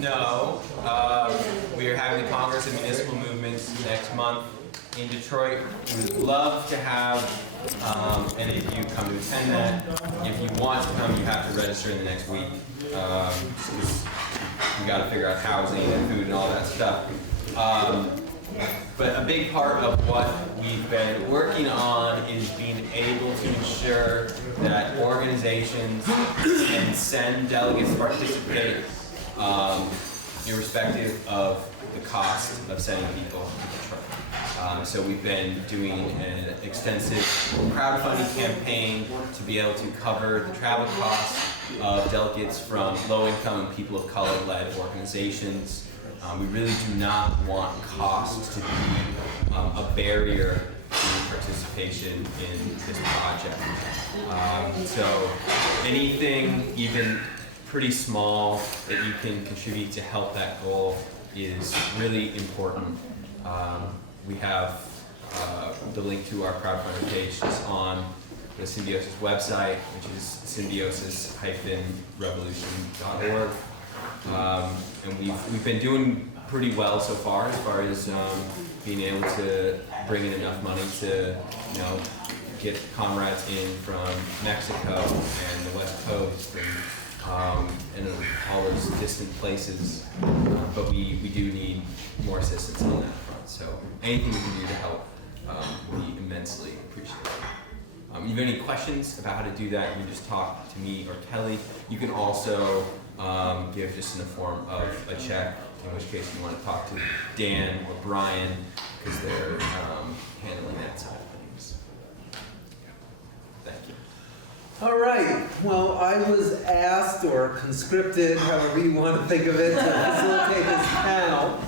know, we are having the Congress of Municipal Movements next month in Detroit. We would love to have any of you come to attend that. If you want to come, you have to register in the next week. Because we got to figure out housing and food and all that stuff. But a big part of what we've been working on is being able to ensure that organizations can send delegates to participate irrespective of the cost of sending people to Detroit. So we've been doing an extensive crowdfunding campaign to be able to cover the travel costs of delegates from low-income and people of color-led organizations. We really do not want cost to be a barrier to participation in this project. So anything, even pretty small, that you can contribute to help that goal is really important. We have the link to our crowdfunding page is on the Symbiosis website, which is symbiosis-revolution.org. And we've been doing pretty well so far as being able to bring in enough money to get comrades in from Mexico and the West Coast and all those distant places. But we do need more assistance on that front. So anything we can do to help will be immensely appreciated. If you have any questions about how to do that, you can just talk to me or Kelly. You can also give just in the form of a check, in which case you want to talk to Dan or Brian, because they're handling that side of things. Thank you. All right. Well, I was asked, or conscripted, however you want to think of it, to facilitate this panel.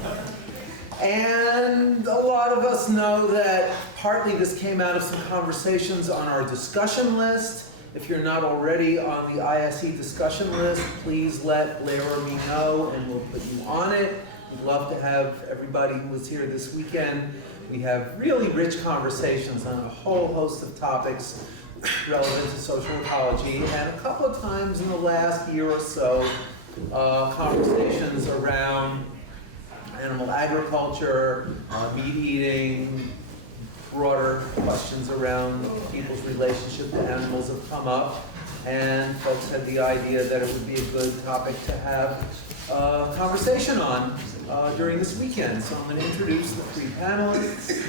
And a lot of us know that partly this came out of some conversations on our discussion list. If you're not already on the ISE discussion list, please let Blair or me know and we'll put you on it. We'd love to have everybody who was here this weekend. We have really rich conversations on a whole host of topics relevant to social ecology, and a couple of times in the last year or so, conversations around animal agriculture, meat eating, broader questions around people's relationship to animals have come up, and folks had the idea that it would be a good topic to have a conversation on during this weekend. So I'm going to introduce the three panelists,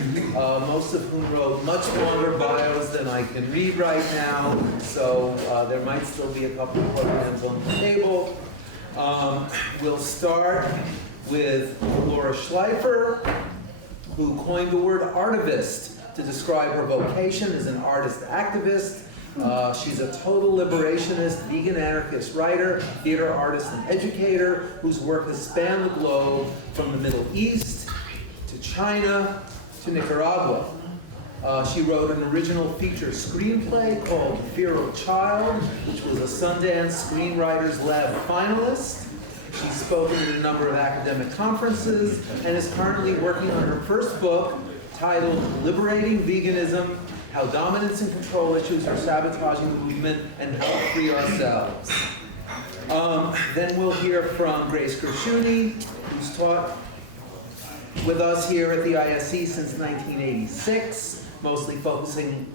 most of whom wrote much longer bios than I can read right now, so there might still be a couple of programs on the table. We'll start with Laura Schleifer, who coined the word artivist to describe her vocation as an artist activist. She's a total liberationist, vegan anarchist writer, theater artist, and educator whose work has spanned the globe from the Middle East to China to Nicaragua. She wrote an original feature screenplay called The Feral Child, which was a Sundance Screenwriters Lab finalist. She's spoken at a number of academic conferences and is currently working on her first book titled Liberating Veganism: How Dominance and Control Issues Are Sabotaging the Movement and How to Free Ourselves. Then we'll hear from Grace Gershuny, who's taught with us here at the ISE since 1986, mostly focusing,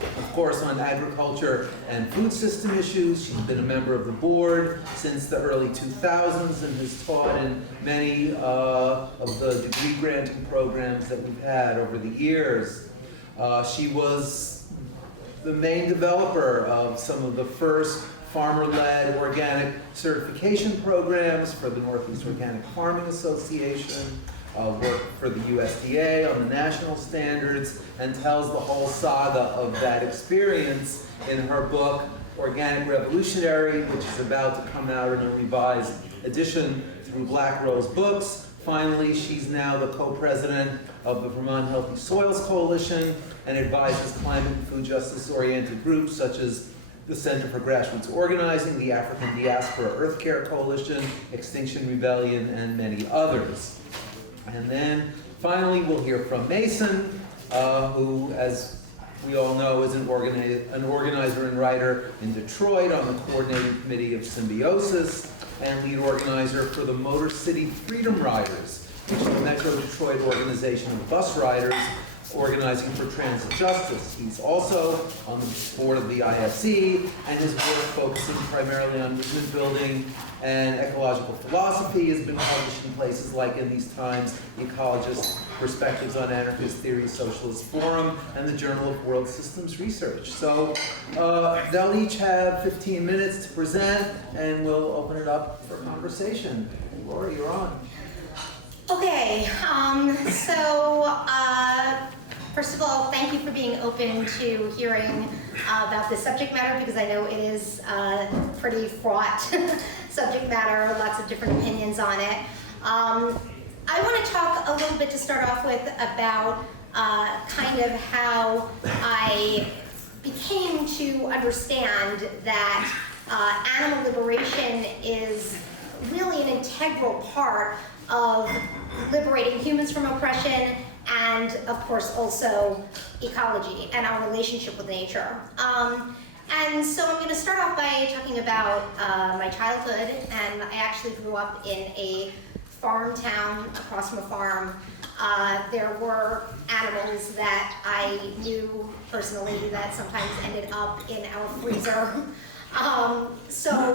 of course, on agriculture and food system issues. She's been a member of the board since the early 2000s and has taught in many of the degree granting programs that we've had over the years. She was the main developer of some of the first farmer-led organic certification programs for the Northeast Organic Farming Association, worked for the USDA on the national standards, and tells the whole saga of that experience in her book, Organic Revolutionary, which is about to come out in a revised edition through Black Rose Books. Finally, she's now the co-president of the Vermont Healthy Soils Coalition and advises climate and food justice-oriented groups such as the Center for Grassroots Organizing, the African Diaspora Earth Care Coalition, Extinction Rebellion, and many others. And then finally, we'll hear from Mason, who, as we all know, is an organizer and writer in Detroit on the coordinating committee of Symbiosis, and lead organizer for the Motor City Freedom Riders, which is a Metro Detroit organization of bus riders organizing for transit justice. He's also on the board of the ISE, and his work focusing primarily on movement building and ecological philosophy has been published in places like In These Times, The Ecologist, Perspectives on Anarchist Theory, Socialist Forum, and the Journal of World Systems Research. So they'll each have 15 minutes to present, and we'll open it up for conversation. Laura, you're on. Okay, first of all, thank you for being open to hearing about this subject matter, because I know it is pretty fraught subject matter, lots of different opinions on it. I want to talk a little bit to start off with about kind of how I became to understand that animal liberation is really an integral part of liberating humans from oppression, and of course also ecology and our relationship with nature. And so I'm going to start off by talking about my childhood, and I actually grew up in a farm town across from a farm. There were animals that I knew personally that sometimes ended up in our freezer. So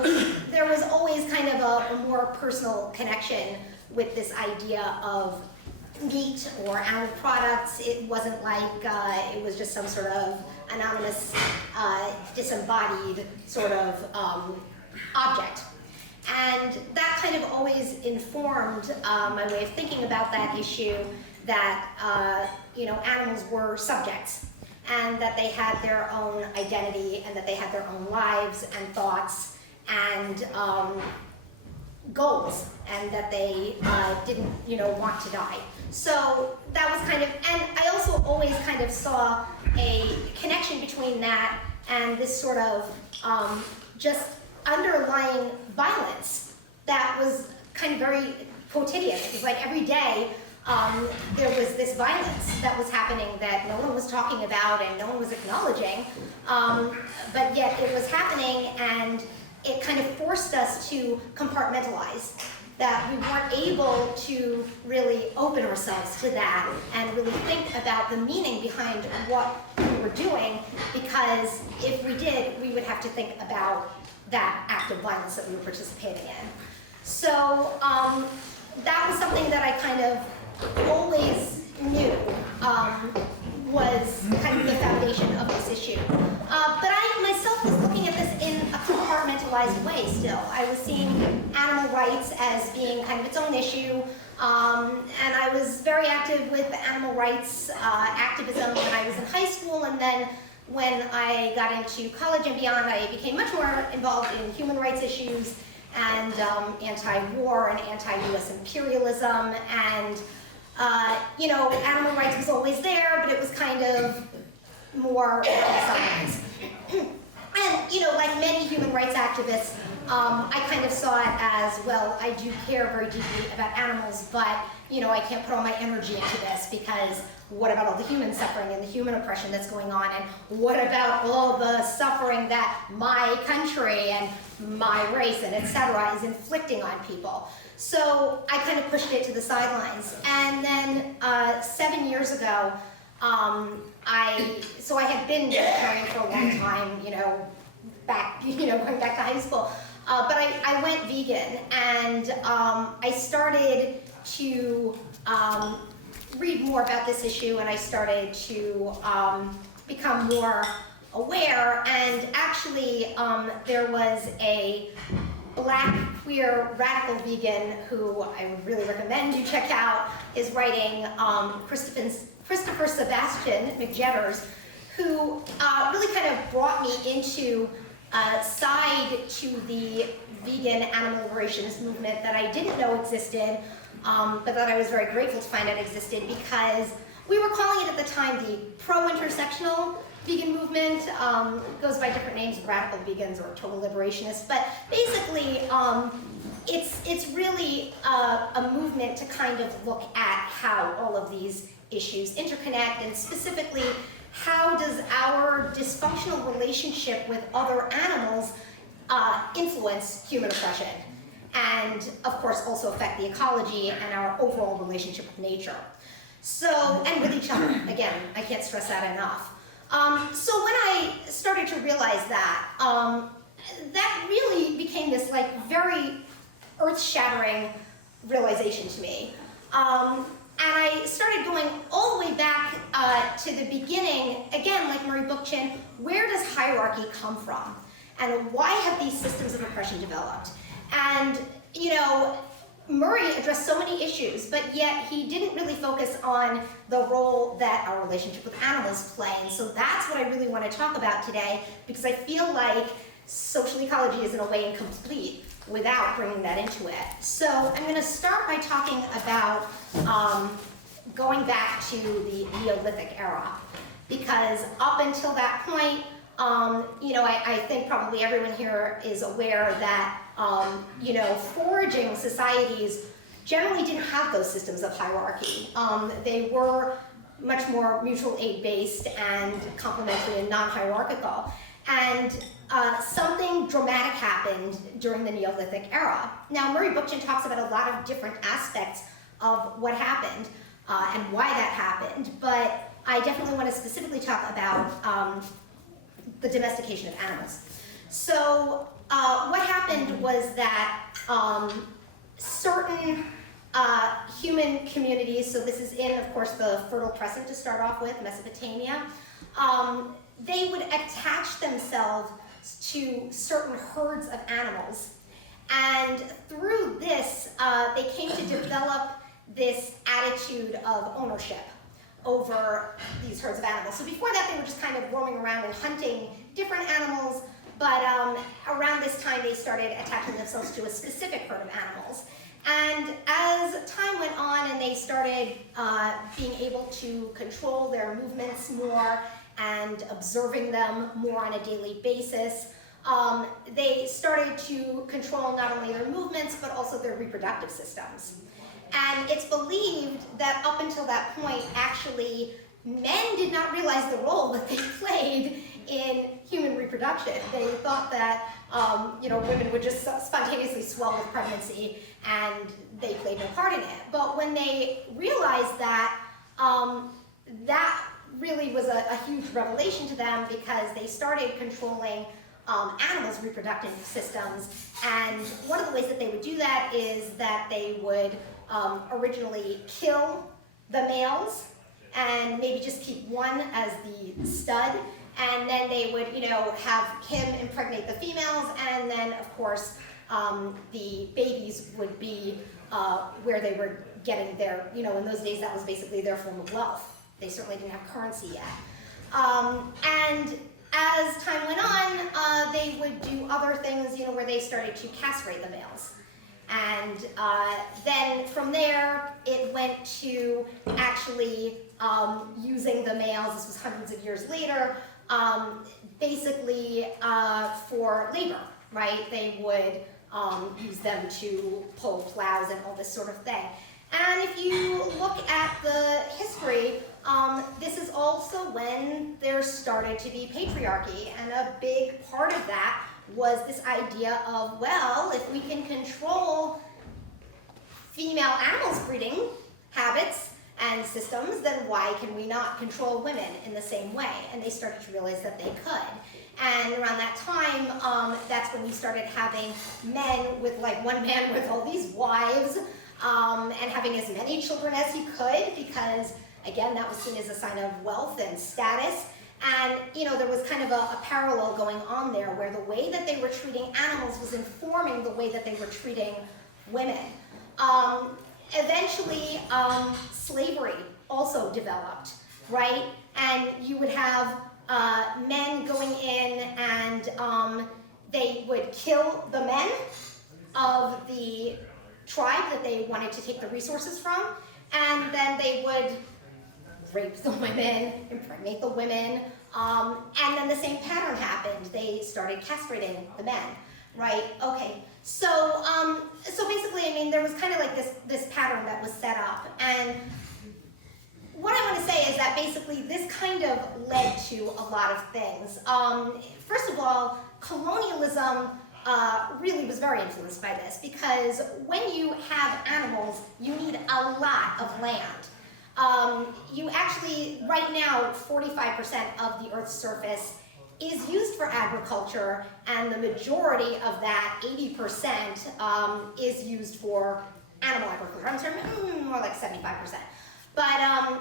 there was always kind of a more personal connection with this idea of meat or animal products. It wasn't like it was just some sort of anonymous, disembodied sort of object. And that kind of always informed my way of thinking about that issue, that animals were subjects, and that they had their own identity, and that they had their own lives and thoughts and goals, and that they didn't, want to die. So that was kind of, and I also always kind of saw a connection between that and this sort of just underlying violence that was kind of very quotidian. It was like every day there was this violence that was happening that no one was talking about and no one was acknowledging, but yet it was happening, and it kind of forced us to compartmentalize, that we weren't able to really open ourselves to that and really think about the meaning behind what we were doing, because if we did, we would have to think about that act of violence that we were participating in. So that was something that I kind of always knew was kind of the foundation of this issue. But I myself was looking at this in a compartmentalized way still. I was seeing animal rights as being kind of its own issue, and I was very active with animal rights activism when I was in high school, and then when I got into college and beyond, I became much more involved in human rights issues and anti-war and anti-US imperialism, and animal rights was always there, but it was kind of more on the sidelines. And, like many human rights activists, I kind of saw it as, well, I do care very deeply about animals, but, I can't put all my energy into this, because what about all the human suffering and the human oppression that's going on? And what about all the suffering that my country and my race and etc. is inflicting on people? So I kind of pushed it to the sidelines. And then 7 years ago, I had been vegetarian for a long time, back, going back to high school. But I went vegan, and I started to read more about this issue, and I started to become more aware. And actually, there was a Black queer radical vegan who I would really recommend you check out his writing, Christopher Sebastian McJetters, who really kind of brought me into a side to the vegan animal liberationist movement that I didn't know existed, but that I was very grateful to find out existed, because we were calling it at the time the pro-intersectional vegan movement. Goes by different names, radical vegans or total liberationists, but basically it's really a movement to kind of look at how all of these issues interconnect, and specifically, how does our dysfunctional relationship with other animals influence human oppression? and of course also affect the ecology and our overall relationship with nature. So, and with each other, again, I can't stress that enough. So when I started to realize that, that really became this like very earth-shattering realization to me. And I started going all the way back to the beginning, again, like Murray Bookchin, where does hierarchy come from? And why have these systems of oppression developed? And, you know, Murray addressed so many issues, but yet he didn't really focus on the role that our relationship with animals play. And so that's what I really want to talk about today, because I feel like social ecology is in a way incomplete without bringing that into it. So I'm going to start by talking about going back to the Neolithic era, because up until that point, you know, I think probably everyone here is aware that, you know, foraging societies generally didn't have those systems of hierarchy. They were much more mutual aid based and complementary and non-hierarchical. And something dramatic happened during the Neolithic era. Now, Murray Bookchin talks about a lot of different aspects of what happened and why that happened, but I definitely want to specifically talk about the domestication of animals. So what happened was that certain human communities, so this is in, of course, the Fertile Crescent to start off with, Mesopotamia, they would attach themselves to certain herds of animals. And through this, they came to develop this attitude of ownership over these herds of animals. So before that, they were just kind of roaming around and hunting different animals, but around this time, they started attaching themselves to a specific herd of animals. And as time went on and they started being able to control their movements more and observing them more on a daily basis, they started to control not only their movements, but also their reproductive systems. And it's believed that up until that point, actually, men did not realize the role that they played in human reproduction. They thought that you know, women would just spontaneously swell with pregnancy and they played no part in it. But when they realized that, that really was a huge revelation to them, because they started controlling animals' reproductive systems. And one of the ways that they would do that is that they would originally kill the males and maybe just keep one as the stud, and then they would, you know, have him impregnate the females, and then of course the babies would be where they were getting their, you know, in those days that was basically their form of wealth. They certainly didn't have currency yet. And as time went on, they would do other things, you know, where they started to castrate the males. And then from there, it went to actually using the males, this was hundreds of years later, basically for labor, right? They would use them to pull plows and all this sort of thing. And if you look at the history, this is also when there started to be patriarchy, and a big part of that was this idea of, well, if we can control female animals' breeding habits and systems, then why can we not control women in the same way? And they started to realize that they could. And around that time, that's when you started having men with, like, one man with all these wives, and having as many children as he could, because, again, that was seen as a sign of wealth and status. And, you know, there was kind of a parallel going on there, where the way that they were treating animals was informing the way that they were treating women. Eventually, slavery also developed, right? And you would have men going in, and they would kill the men of the tribe that they wanted to take the resources from, and then they would rape the women, impregnate the women, and then the same pattern happened. They started castrating the men, right? Okay, so so basically, I mean, there was kind of like this pattern that was set up, and what I want to say is that basically this kind of led to a lot of things. First of all, colonialism really was very influenced by this, because when you have animals, you need a lot of land. You actually, right now, 45% of the Earth's surface is used for agriculture, and the majority of that, 80%, is used for animal agriculture. I'm sorry, more like 75%. But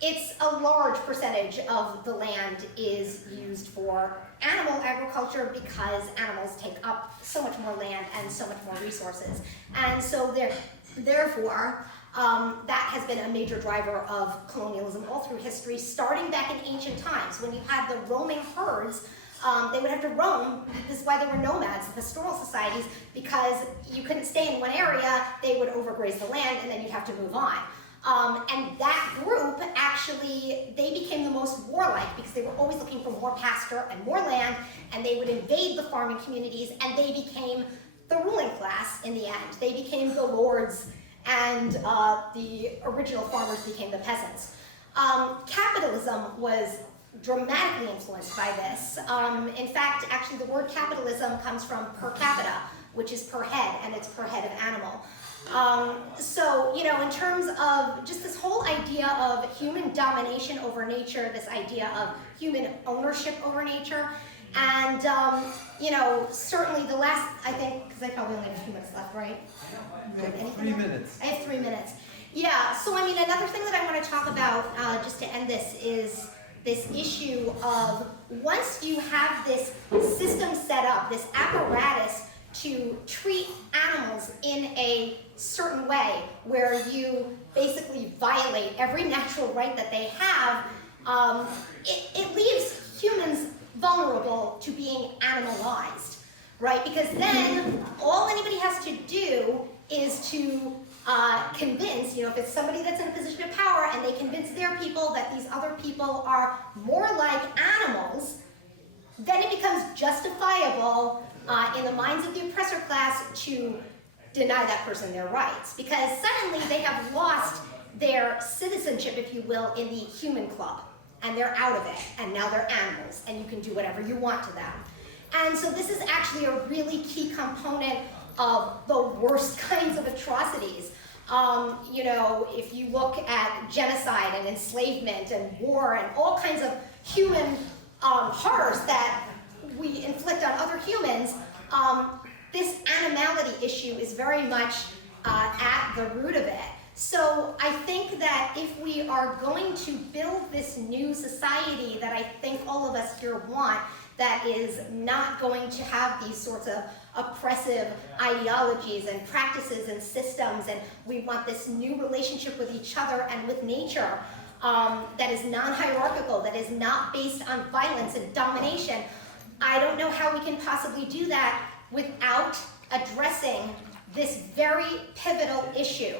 it's a large percentage of the land is used for animal agriculture, because animals take up so much more land and so much more resources. And so therefore, that has been a major driver of colonialism all through history, starting back in ancient times when you had the roaming herds. They would have to roam. This is why there were nomads in pastoral societies, because you couldn't stay in one area. They would overgraze the land, and then you'd have to move on. And that group, actually, they became the most warlike, because they were always looking for more pasture and more land, and they would invade the farming communities, and they became the ruling class in the end. They became the lords, and the original farmers became the peasants. Capitalism was dramatically influenced by this. In fact, actually, the word capitalism comes from per capita, which is per head, and it's per head of animal. So, you know, in terms of just this whole idea of human domination over nature, this idea of human ownership over nature, and, you know, certainly the last, I think, because I probably only have a few minutes left, right? You have 3 minutes. I have 3 minutes. Yeah, so I mean, another thing that I want to talk about, just to end this, is this issue of, once you have this system set up, this apparatus to treat animals in a certain way, where you basically violate every natural right that they have, it leaves humans vulnerable to being animalized, right? Because then all anybody has to do is to convince, you know, if it's somebody that's in a position of power and they convince their people that these other people are more like animals, then it becomes justifiable in the minds of the oppressor class to deny that person their rights, because suddenly they have lost their citizenship, if you will, in the human club, and they're out of it, and now they're animals, and you can do whatever you want to them. And so this is actually a really key component of the worst kinds of atrocities. You know, if you look at genocide and enslavement and war and all kinds of human horrors that we inflict on other humans, this animality issue is very much at the root of it. So I think that if we are going to build this new society that I think all of us here want, that is not going to have these sorts of oppressive ideologies and practices and systems, and we want this new relationship with each other and with nature that is non-hierarchical, that is not based on violence and domination, I don't know how we can possibly do that without addressing this very pivotal issue,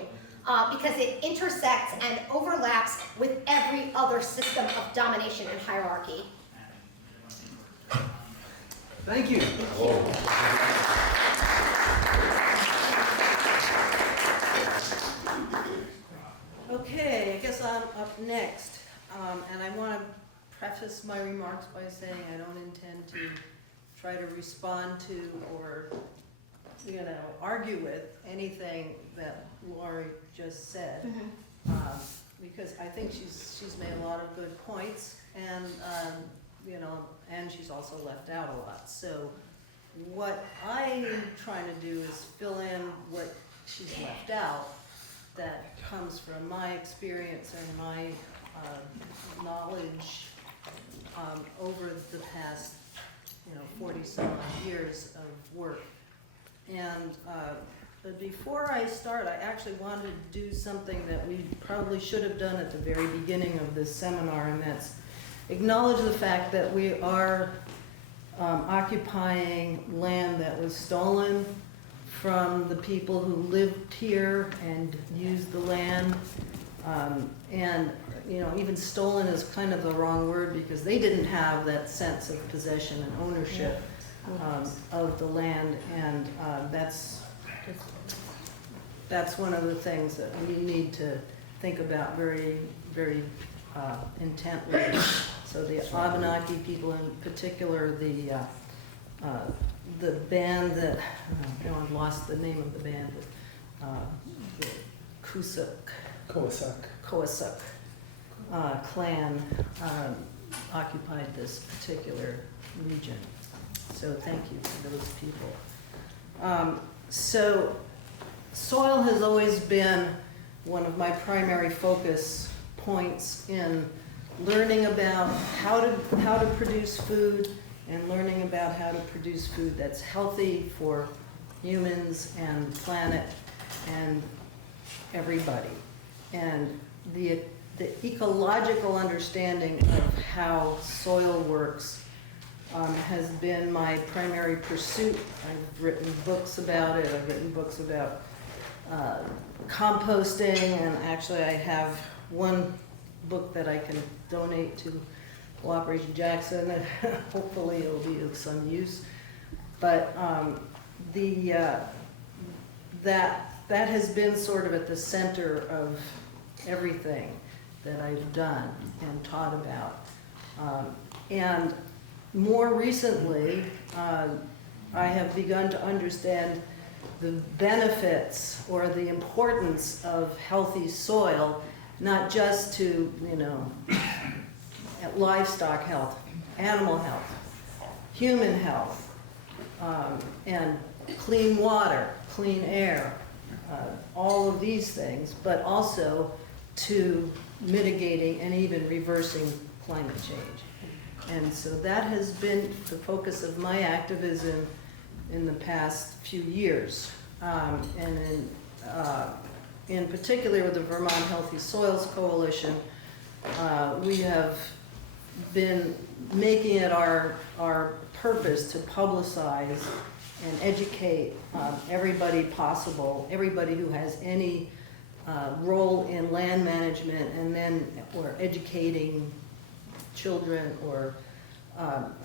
because it intersects and overlaps with every other system of domination and hierarchy. Thank you. Okay, I guess I'm up next, and I want to preface my remarks by saying I don't intend to try to respond to or, you know, argue with anything that Lori just said, because I think she's made a lot of good points, and you know, and she's also left out a lot. So what I'm trying to do is fill in what she's left out that comes from my experience and my knowledge over the past, you know, 40-some years of work. And but before I start, I actually wanted to do something that we probably should have done at the very beginning of this seminar, and that's acknowledge the fact that we are occupying land that was stolen from the people who lived here and used the land. And, you know, even stolen is kind of the wrong word, because they didn't have that sense of possession and ownership of the land, and that's one of the things that we need to think about very, very intently. So the Abenaki people in particular, the band that, now I've lost the name of the band, the Coasac. Coasac clan occupied this particular region. So thank you to those people. So soil has always been one of my primary focus points in learning about how to produce food and learning about how to produce food that's healthy for humans and planet and everybody. And the ecological understanding of how soil works has been my primary pursuit. I've written books about it. I've written books about composting, and actually I have one book that I can donate to Operation Jackson, and hopefully it'll be of some use. But that has been sort of at the center of everything that I've done and taught about. And more recently, I have begun to understand the benefits or the importance of healthy soil, not just to, livestock health, animal health, human health, and clean water, clean air, all of these things, but also to mitigating and even reversing climate change. And so that has been the focus of my activism in the past few years. And in particular with the Vermont Healthy Soils Coalition, we have been making it our purpose to publicize and educate everybody possible, everybody who has any role in land management, and then or educating children or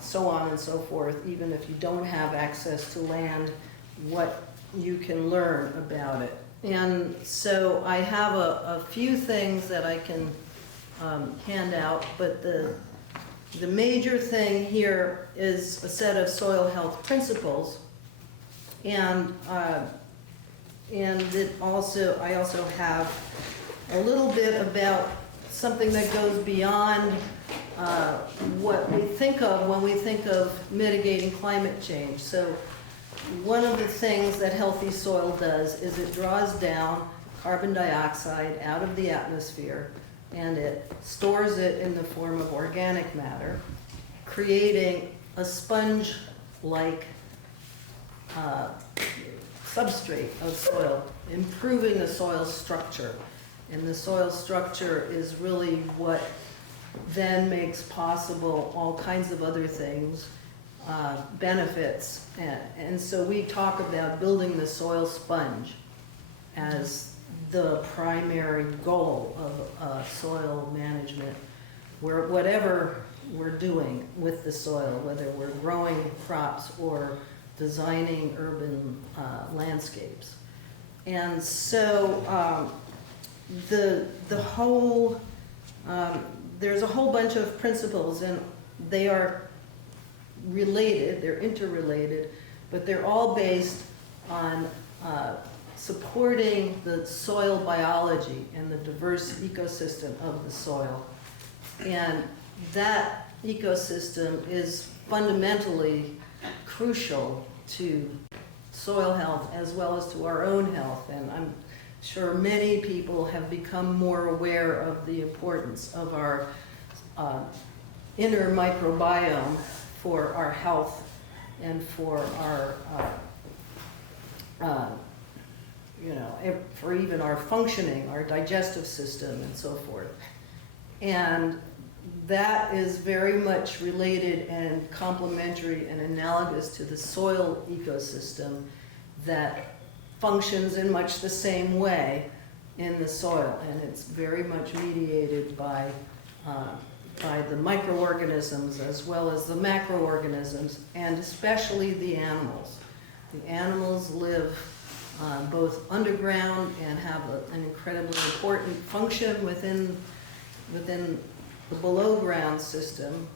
so on and so forth, even if you don't have access to land, what you can learn about it. And so I have a few things that I can hand out, but the major thing here is a set of soil health principles, and I also have a little bit about something that goes beyond what we think of when we think of mitigating climate change. So one of the things that healthy soil does is it draws down carbon dioxide out of the atmosphere and it stores it in the form of organic matter, creating a sponge-like substrate of soil, improving the soil structure. And the soil structure is really what then makes possible all kinds of other things, benefits. And so we talk about building the soil sponge as the primary goal of soil management, where whatever we're doing with the soil, whether we're growing crops or designing urban landscapes. And so the whole, there's a whole bunch of principles, and they are related, they're interrelated, but they're all based on supporting the soil biology and the diverse ecosystem of the soil. And that ecosystem is fundamentally crucial to soil health as well as to our own health. And I'm sure many people have become more aware of the importance of our inner microbiome for our health and for our, for even our functioning, our digestive system and so forth. And that is very much related and complementary and analogous to the soil ecosystem that functions in much the same way in the soil, and it's very much mediated by the microorganisms as well as the macroorganisms, and especially the animals. The animals live both underground and have an incredibly important function within the below ground system,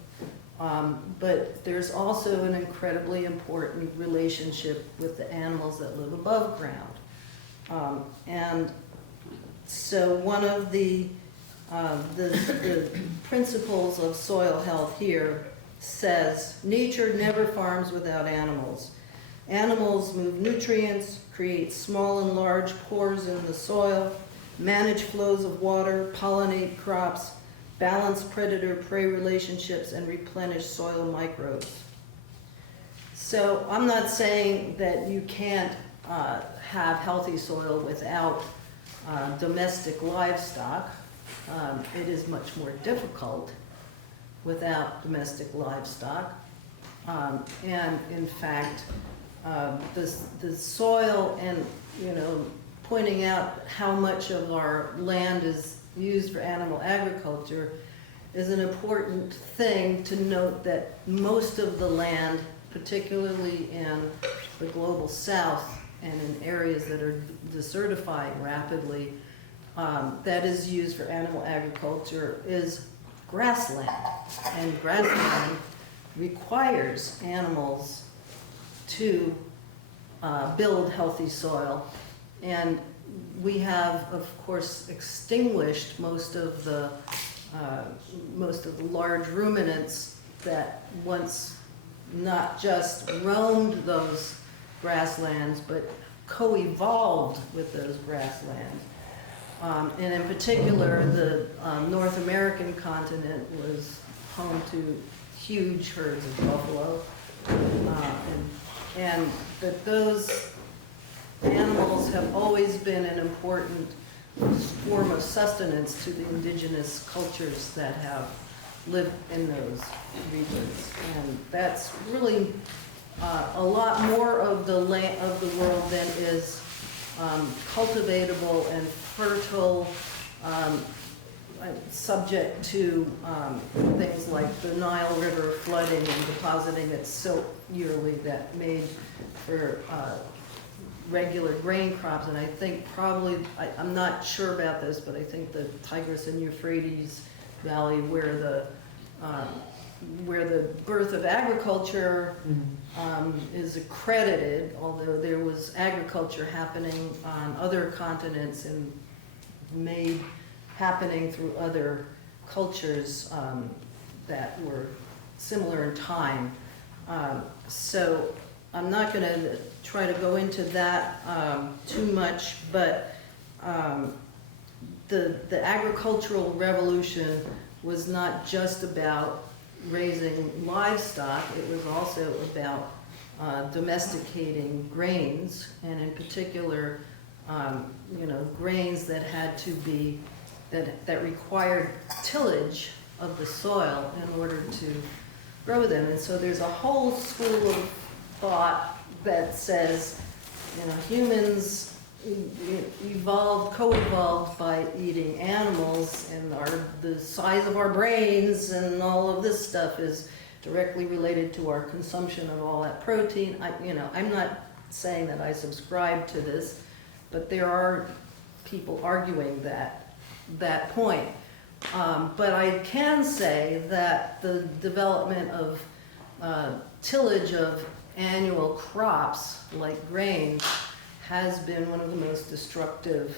But there's also an incredibly important relationship with the animals that live above ground. And so one of the principles of soil health here says, nature never farms without animals. Animals move nutrients, create small and large pores in the soil, manage flows of water, pollinate crops, balance predator-prey relationships, and replenish soil microbes. So I'm not saying that you can't have healthy soil without domestic livestock. It is much more difficult without domestic livestock. And in fact, the soil and, pointing out how much of our land is used for animal agriculture is an important thing to note, that most of the land, particularly in the global south and in areas that are desertifying rapidly, that is used for animal agriculture is grassland. And grassland requires animals to build healthy soil. And we have, of course, extinguished most of the large ruminants that once not just roamed those grasslands, but co-evolved with those grasslands. And in particular, the North American continent was home to huge herds of buffalo, and that those animals have always been an important form of sustenance to the indigenous cultures that have lived in those regions. And that's really a lot more of the land of the world than is cultivatable and fertile, subject to things like the Nile River flooding and depositing its silt yearly that made for regular grain crops. And I think probably, I'm not sure about this, but I think the Tigris and Euphrates Valley, where the birth of agriculture is accredited, although there was agriculture happening on other continents and happening through other cultures that were similar in time. So I'm not going to try to go into that too much, but the agricultural revolution was not just about raising livestock, it was also about domesticating grains, and in particular, grains that had to be, that required tillage of the soil in order to grow them. And so there's a whole school of thought that says, humans co-evolved by eating animals, and the size of our brains and all of this stuff is directly related to our consumption of all that protein. I'm not saying that I subscribe to this, but there are people arguing that point. But I can say that the development of tillage of annual crops like grains has been one of the most destructive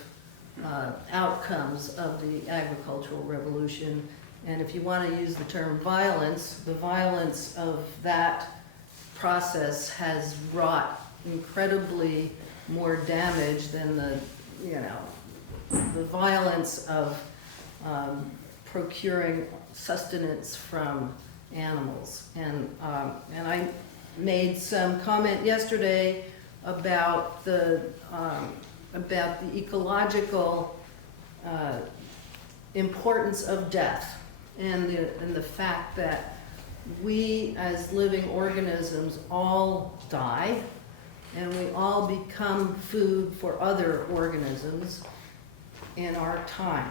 outcomes of the agricultural revolution. And if you want to use the term violence, the violence of that process has wrought incredibly more damage than the violence of procuring sustenance from animals. And I made some comment yesterday about the ecological importance of death, and the fact that we as living organisms all die, and we all become food for other organisms in our time.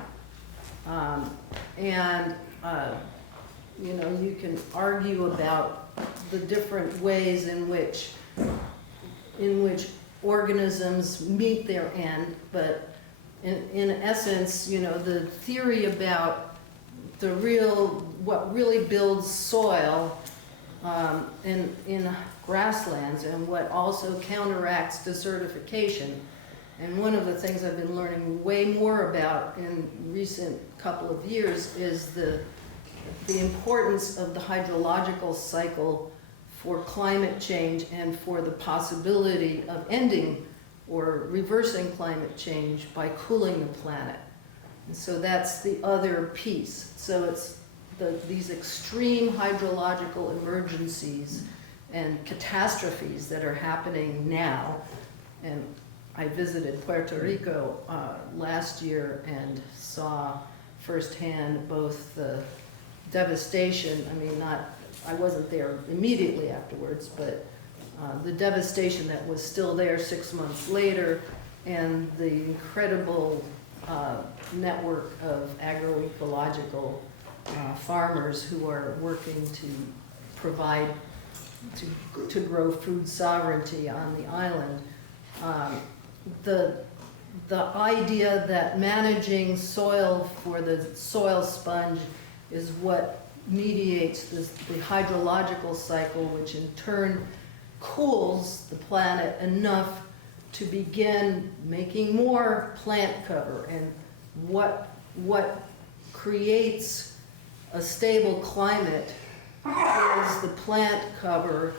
You can argue about the different ways in which organisms meet their end, but in essence, the theory about the real what really builds soil in grasslands, and what also counteracts desertification. And one of the things I've been learning way more about in recent couple of years is the importance of the hydrological cycle for climate change and for the possibility of ending or reversing climate change by cooling the planet. And so that's the other piece. So it's these extreme hydrological emergencies and catastrophes that are happening now. And I visited Puerto Rico last year and saw firsthand both the devastation, I wasn't there immediately afterwards, but the devastation that was still there 6 months later, and the incredible network of agroecological farmers who are working to provide, to grow food sovereignty on the island. The idea that managing soil for the soil sponge is what mediates the hydrological cycle, which in turn cools the planet enough to begin making more plant cover. And what creates a stable climate is the plant cover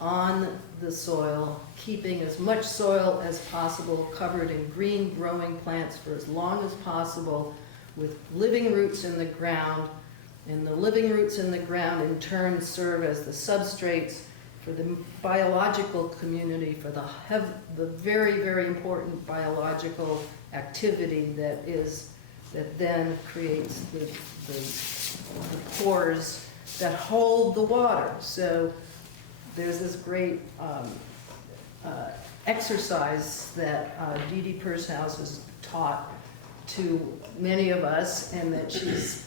on the soil, keeping as much soil as possible covered in green growing plants for as long as possible, with living roots in the ground. And the living roots in the ground in turn serve as the substrates for the biological community, for the very, very important biological activity that then creates the pores that hold the water. So there's this great exercise that Dee Dee Pershaus has taught to many of us, and that she's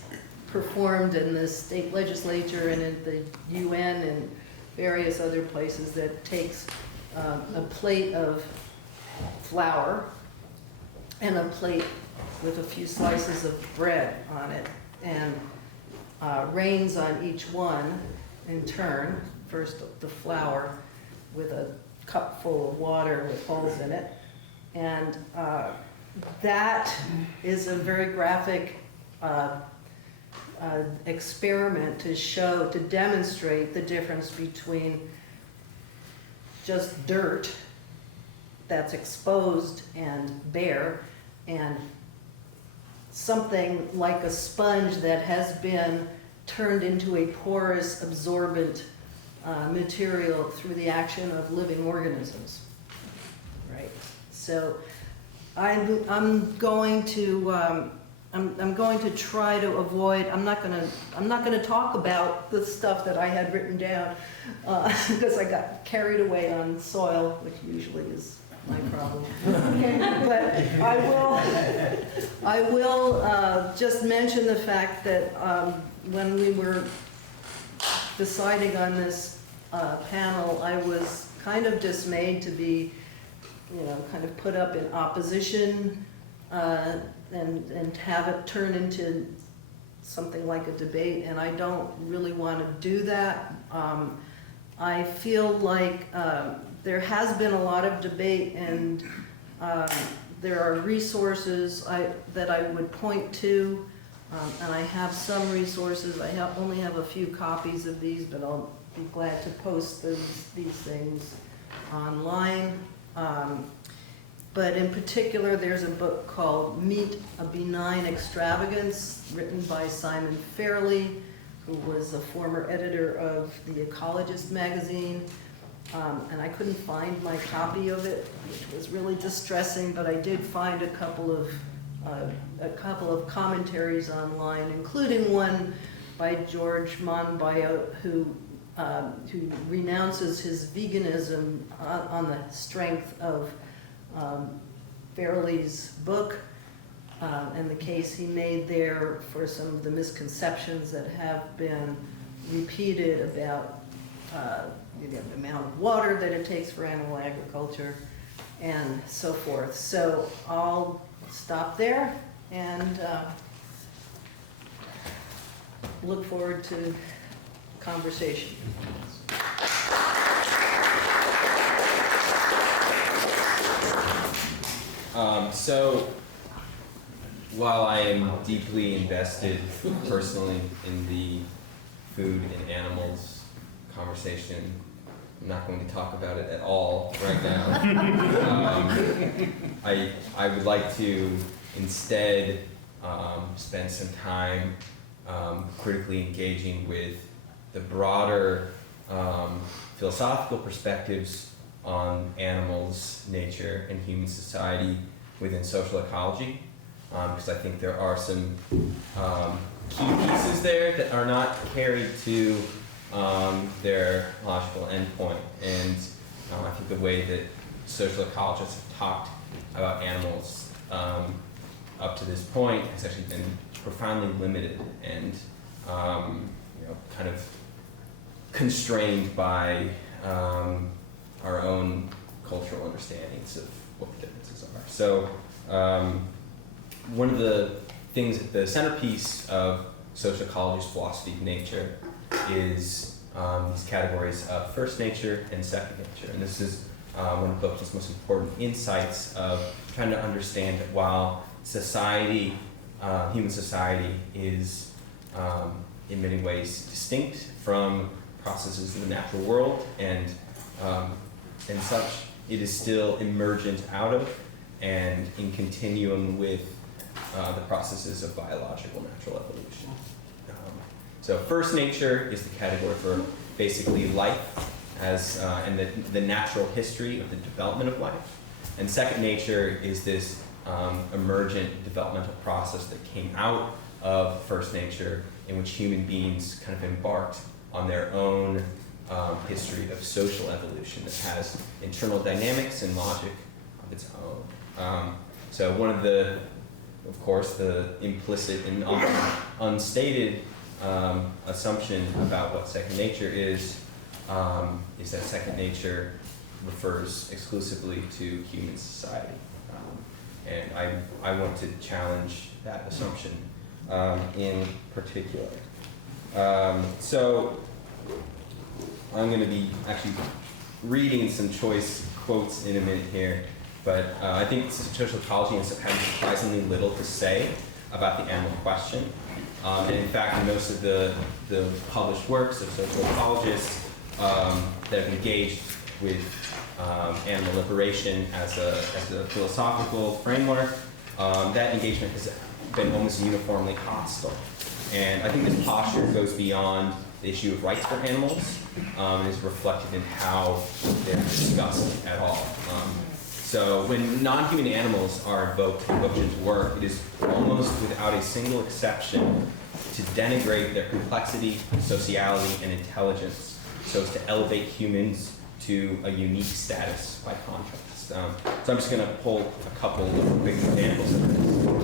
performed in the state legislature and in the UN and various other places, that takes a plate of flour and a plate with a few slices of bread on it, and rains on each one in turn. First the flour with a cup full of water with holes in it, and that is a very graphic experiment to demonstrate the difference between just dirt that's exposed and bare, and something like a sponge that has been turned into a porous, absorbent material through the action of living organisms, right? So I'm going to try to avoid. I'm not going to talk about the stuff that I had written down because I got carried away on soil, which usually is my problem. But I will just mention the fact that when we were deciding on this panel, I was kind of dismayed to be, kind of put up in opposition and have it turn into something like a debate, and I don't really want to do that. I feel like there has been a lot of debate, and there are resources that I would point to, and I have some resources. I only have a few copies of these, but I'll be glad to post these things online. But in particular, there's a book called Meat, a Benign Extravagance, written by Simon Fairley, who was a former editor of the Ecologist magazine. And I couldn't find my copy of it, which was really distressing, but I did find a couple of commentaries online, including one by George Monbiot, who renounces his veganism on the strength of Fairley's book and the case he made there for some of the misconceptions that have been repeated about the amount of water that it takes for animal agriculture and so forth. So I'll stop there and look forward to conversation. So, while I am deeply invested personally in the food and animals conversation, I'm not going to talk about it at all right now. I would like to instead spend some time critically engaging with the broader philosophical perspectives on animals, nature, and human society within social ecology, because I think there are some key pieces there that are not carried to their logical endpoint. And I think the way that social ecologists have talked about animals up to this point has actually been profoundly limited and kind of constrained by our own cultural understandings of what the differences are. So one of the things at the centerpiece of sociology's philosophy of nature is these categories of first nature and second nature. And this is one of Book's most important insights of trying to understand that while society, human society, is in many ways distinct from processes of the natural world and such, it is still emergent out of and in continuum with the processes of biological natural evolution. So first nature is the category for basically life as and the natural history of the development of life. And second nature is this emergent developmental process that came out of first nature, in which human beings kind of embarked on their own history of social evolution that has internal dynamics and logic of its own. So one of the, of course, the implicit and often unstated assumption about what second nature is that second nature refers exclusively to human society. And I want to challenge that assumption in particular. So I'm going to be actually reading some choice quotes in a minute here, but I think social ecology has surprisingly little to say about the animal question. And in fact, in most of the published works of social ecologists that have engaged with animal liberation as a philosophical framework, that engagement has been almost uniformly hostile. And I think this posture goes beyond the issue of rights for animals and is reflected in how they're discussed at all. So when non-human animals are invoked into work, it is almost without a single exception to denigrate their complexity, sociality, and intelligence, so as to elevate humans to a unique status by contrast. So I'm just going to pull a couple of big examples of this.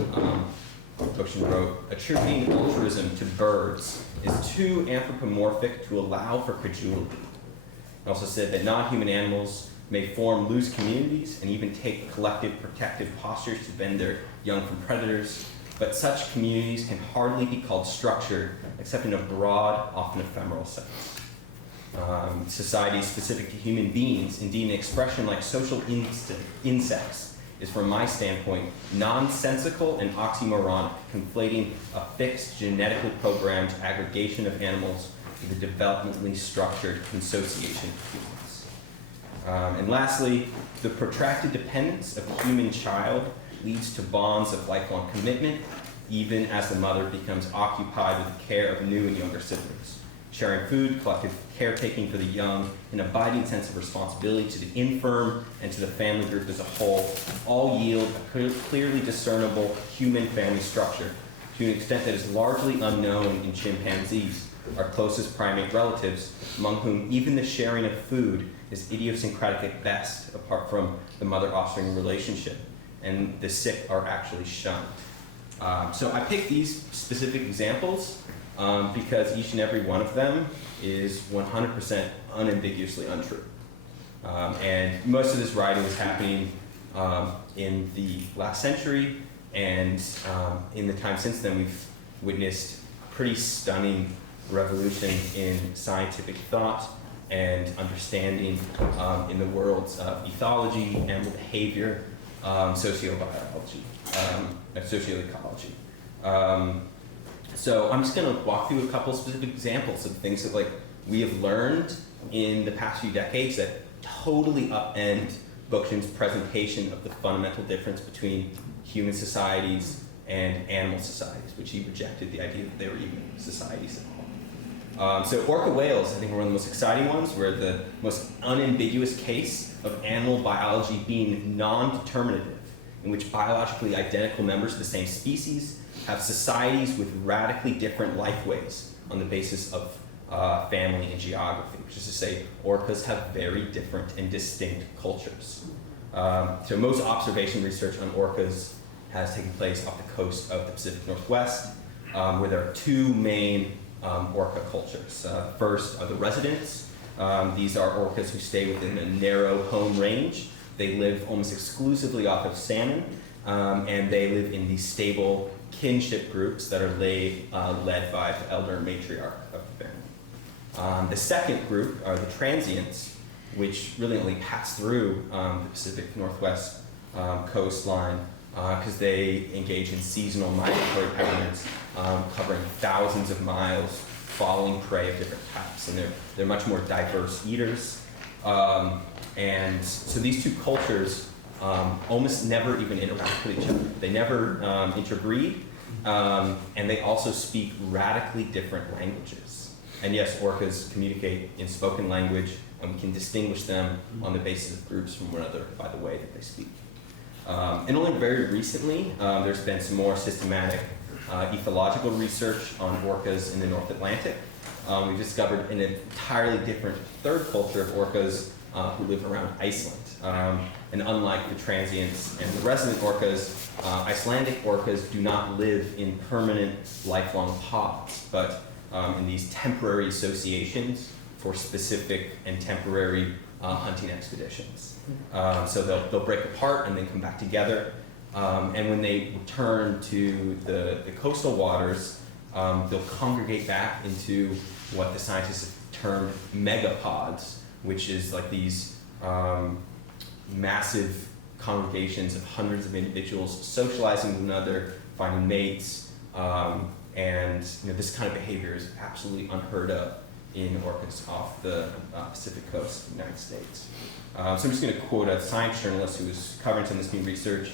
Bookchin wrote, attributing altruism to birds is too anthropomorphic to allow for credulity. He also said that non-human animals may form loose communities and even take collective protective postures to defend their young from predators, but such communities can hardly be called structured except in a broad, often ephemeral sense. Society specific to human beings, indeed an expression like social insects, is from my standpoint nonsensical and oxymoronic, conflating a fixed genetically programmed aggregation of animals with a developmentally structured consociation of humans. And lastly, the protracted dependence of the human child leads to bonds of lifelong commitment, even as the mother becomes occupied with the care of new and younger siblings. Sharing food, collective caretaking for the young, an abiding sense of responsibility to the infirm and to the family group as a whole, all yield a clearly discernible human family structure to an extent that is largely unknown in chimpanzees, our closest primate relatives, among whom even the sharing of food is idiosyncratic at best, apart from the mother-offspring relationship, and the sick are actually shunned. So I picked these specific examples because each and every one of them is 100% unambiguously untrue. And most of this writing was happening in the last century, and in the time since then we've witnessed pretty stunning revolution in scientific thought and understanding in the worlds of ethology, animal behavior, sociobiology, socioecology. So I'm just going to walk through a couple specific examples of things that we have learned in the past few decades that totally upend Bookchin's presentation of the fundamental difference between human societies and animal societies, which he rejected the idea that they were even societies at all. So orca whales, I think, are one of the most exciting ones. We're the most unambiguous case of animal biology being non-determinative, in which biologically identical members of the same species have societies with radically different lifeways on the basis of family and geography, which is to say orcas have very different and distinct cultures. So most observation research on orcas has taken place off the coast of the Pacific Northwest, where there are two main orca cultures. First are the residents. These are orcas who stay within a narrow home range. They live almost exclusively off of salmon, and they live in these stable kinship groups that are led by the elder matriarch of the family. The second group are the transients, which really only pass through the Pacific Northwest coastline because they engage in seasonal migratory patterns covering thousands of miles, following prey of different types, and they're much more diverse eaters. And so these two cultures almost never even interact with each other. They never interbreed, and they also speak radically different languages. And yes, orcas communicate in spoken language, and we can distinguish them on the basis of groups from one another by the way that they speak. And only very recently, there's been some more systematic ethological research on orcas in the North Atlantic. We've discovered an entirely different third culture of orcas who live around Iceland. And unlike the transients and the resident orcas, Icelandic orcas do not live in permanent, lifelong pods, but in these temporary associations for specific and temporary hunting expeditions. So they'll break apart and then come back together. And when they return to the coastal waters, they'll congregate back into what the scientists have termed megapods, which is like these massive congregations of hundreds of individuals socializing with one another, finding mates, and this kind of behavior is absolutely unheard of in orcas off the Pacific coast of the United States. So I'm just going to quote a science journalist who was covering some of this new research.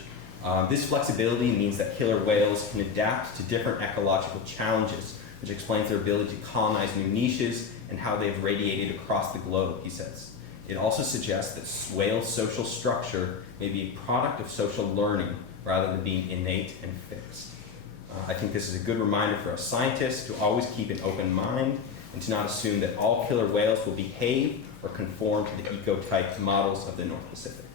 This flexibility means that killer whales can adapt to different ecological challenges, which explains their ability to colonize new niches and how they've radiated across the globe, he says. It also suggests that whale social structure may be a product of social learning rather than being innate and fixed. I think this is a good reminder for us scientists to always keep an open mind and to not assume that all killer whales will behave or conform to the ecotype models of the North Pacific.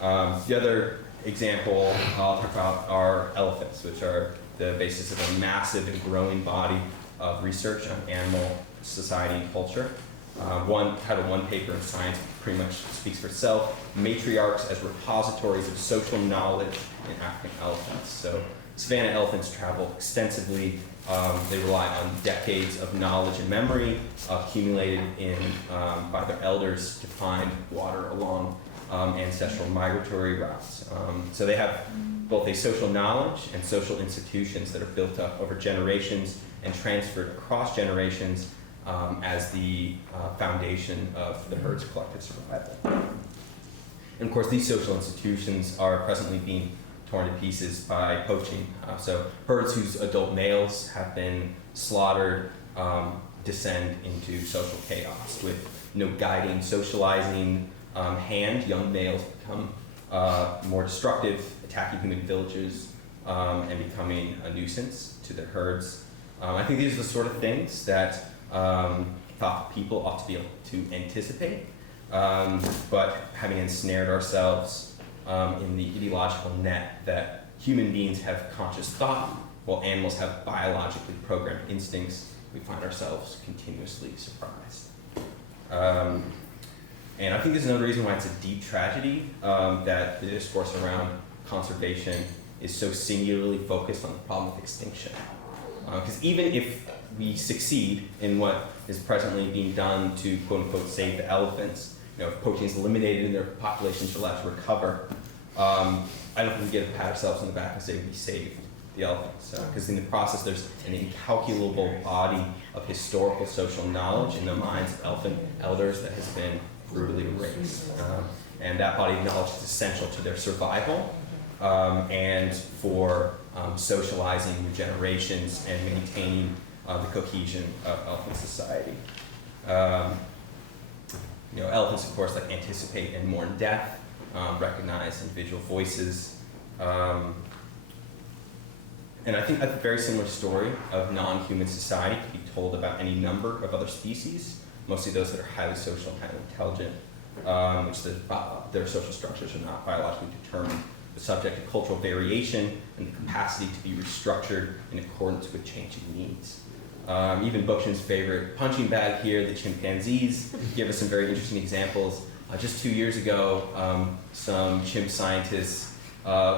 The other example I'll talk about are elephants, which are the basis of a massive and growing body of research on animal society and culture. Title one paper in Science pretty much speaks for itself. Matriarchs as repositories of social knowledge in African elephants. So savanna elephants travel extensively. They rely on decades of knowledge and memory accumulated by their elders to find water along ancestral migratory routes. So they have both a social knowledge and social institutions that are built up over generations and transferred across generations as the foundation of the herd's collective survival. And of course, these social institutions are presently being torn to pieces by poaching. So herds whose adult males have been slaughtered descend into social chaos with no guiding, socializing hand. Young males become more destructive, attacking human villages and becoming a nuisance to their herds. I think these are the sort of things that thoughtful people ought to be able to anticipate, but having ensnared ourselves in the ideological net that human beings have conscious thought while animals have biologically programmed instincts, we find ourselves continuously surprised. And I think there's another reason why it's a deep tragedy that the discourse around conservation is so singularly focused on the problem of extinction. Because even if we succeed in what is presently being done to quote unquote save the elephants, if poaching is eliminated and their populations are allowed to recover, I don't think we get to pat ourselves on the back and say we saved the elephants. Because in the process, there's an incalculable body of historical social knowledge in the minds of elephant elders that has been brutally erased. And that body of knowledge is essential to their survival and for socializing new generations and maintaining the cohesion of elephant society. Elephants, of course, anticipate and mourn death, recognize individual voices. And I think that's a very similar story of non-human society to be told about any number of other species, mostly those that are highly social and highly intelligent, which their social structures are not biologically determined, but subject to cultural variation and the capacity to be restructured in accordance with changing needs. Even Bookchin's favorite punching bag here, the chimpanzees, give us some very interesting examples. Just 2 years ago, some chimp scientists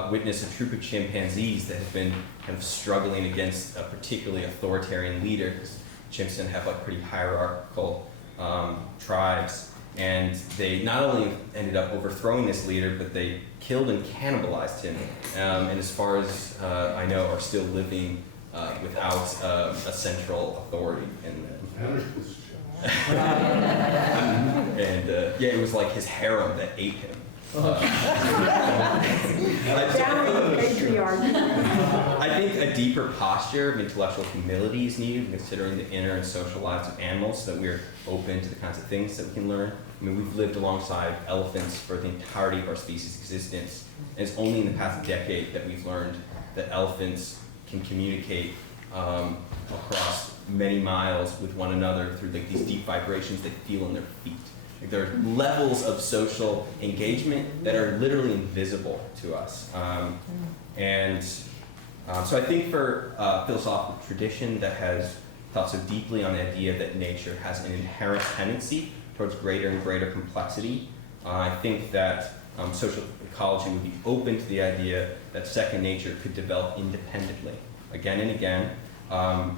witnessed a troop of chimpanzees that had been kind of struggling against a particularly authoritarian leader, because chimps tend to have pretty hierarchical tribes. And they not only ended up overthrowing this leader, but they killed and cannibalized him. And as far as I know, are still living without a central authority in them. And it was like his harem that ate him. I think a deeper posture of intellectual humility is needed, considering the inner and social lives of animals, so that we're open to the kinds of things that we can learn. I mean, we've lived alongside elephants for the entirety of our species' existence, and it's only in the past decade that we've learned that elephants can communicate across many miles with one another through these deep vibrations they feel in their feet. There are levels of social engagement that are literally invisible to us. So I think for a philosophical tradition that has thought so deeply on the idea that nature has an inherent tendency towards greater and greater complexity, I think that social ecology would be open to the idea that second nature could develop independently again and again.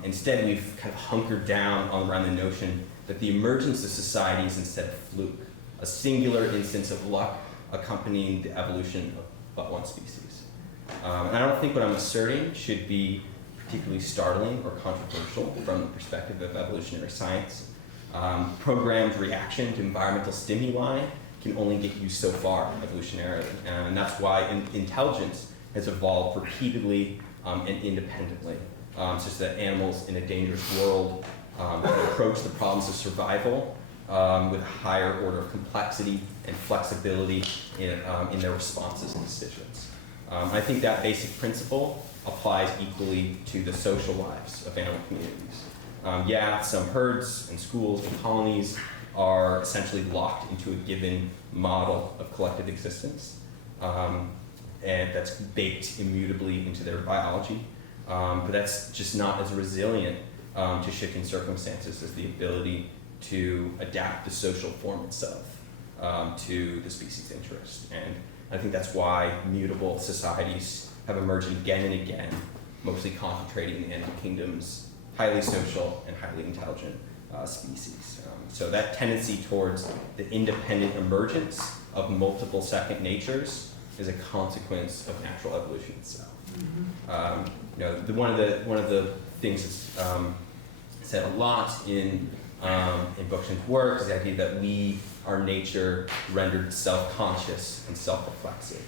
Instead, we've kind of hunkered down around the notion that the emergence of society is instead a fluke, a singular instance of luck accompanying the evolution of but one species. And I don't think what I'm asserting should be particularly startling or controversial from the perspective of evolutionary science. Programmed reaction to environmental stimuli can only get you so far evolutionarily. And that's why intelligence has evolved repeatedly and independently, such that animals in a dangerous world can approach the problems of survival with a higher order of complexity and flexibility in their responses and decisions. I think that basic principle applies equally to the social lives of animal communities. Some herds and schools and colonies are essentially locked into a given model of collective existence, and that's baked immutably into their biology. But that's just not as resilient to shifting circumstances as the ability to adapt the social form itself to the species' interest. And I think that's why mutable societies have emerged again and again, mostly concentrating in the animal kingdom's highly social and highly intelligent species. So that tendency towards the independent emergence of multiple second natures is a consequence of natural evolution itself. One of the things that's said a lot in Bookchin's work is the idea that we are nature rendered self-conscious and self-reflexive.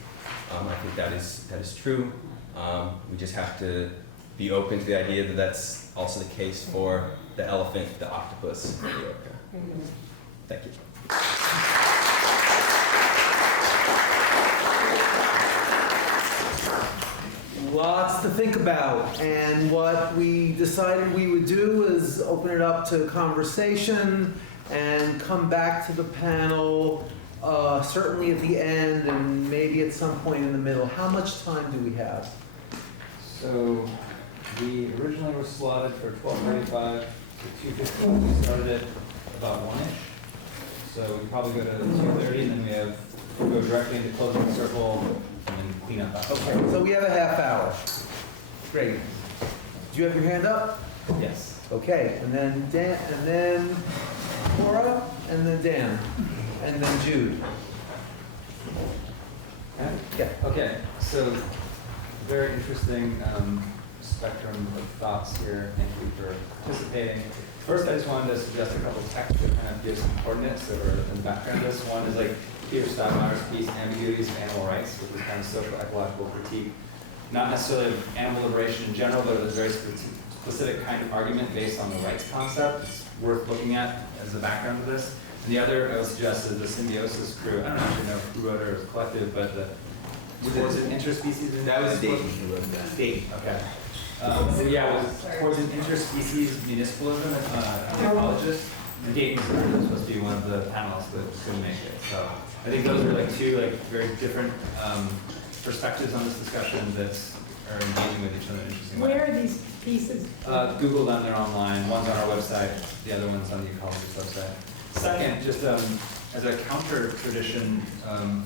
I think that is true. We just have to be open to the idea that that's also the case for the elephant, the octopus, and the orca. Thank you. Lots to think about, and what we decided we would do is open it up to conversation and come back to the panel, certainly at the end and maybe at some point in the middle. How much time do we have? So we originally were slotted for 12:45 to 2:15. We started at about 1-ish. So we can probably go to 2:30, and then we go directly into closing the circle and then clean up after. Okay, so we have a half hour. Great. Did you have your hand up? Yes. Okay, and then Dan, and then Cora, and then Dan, and then Jude. Yeah. Okay, so very interesting spectrum of thoughts here. Thank you for participating. First, I just wanted to suggest a couple of texts that kind of give some coordinates that were in the background of this. One is like Peter Steinmeier's piece, Ambiguities of Animal Rights, which is kind of social ecological critique, not necessarily of animal liberation in general, but of a very specific kind of argument based on the rights concept. It's worth looking at as the background of this. And the other I would suggest is the Symbiosis crew. I don't actually know who wrote it or was collective, but was it interspecies? That was Dayton who wrote that. Dayton, okay. Yeah, it was towards an interspecies municipalism, anthropologist. And Dayton was supposed to be one of the panelists that couldn't make it. So I think those are like two very different perspectives on this discussion that are engaging with each other in interesting ways. Where are these pieces? Google them, they're online. One's on our website, the other one's on the Ecology website. Second, just as a counter tradition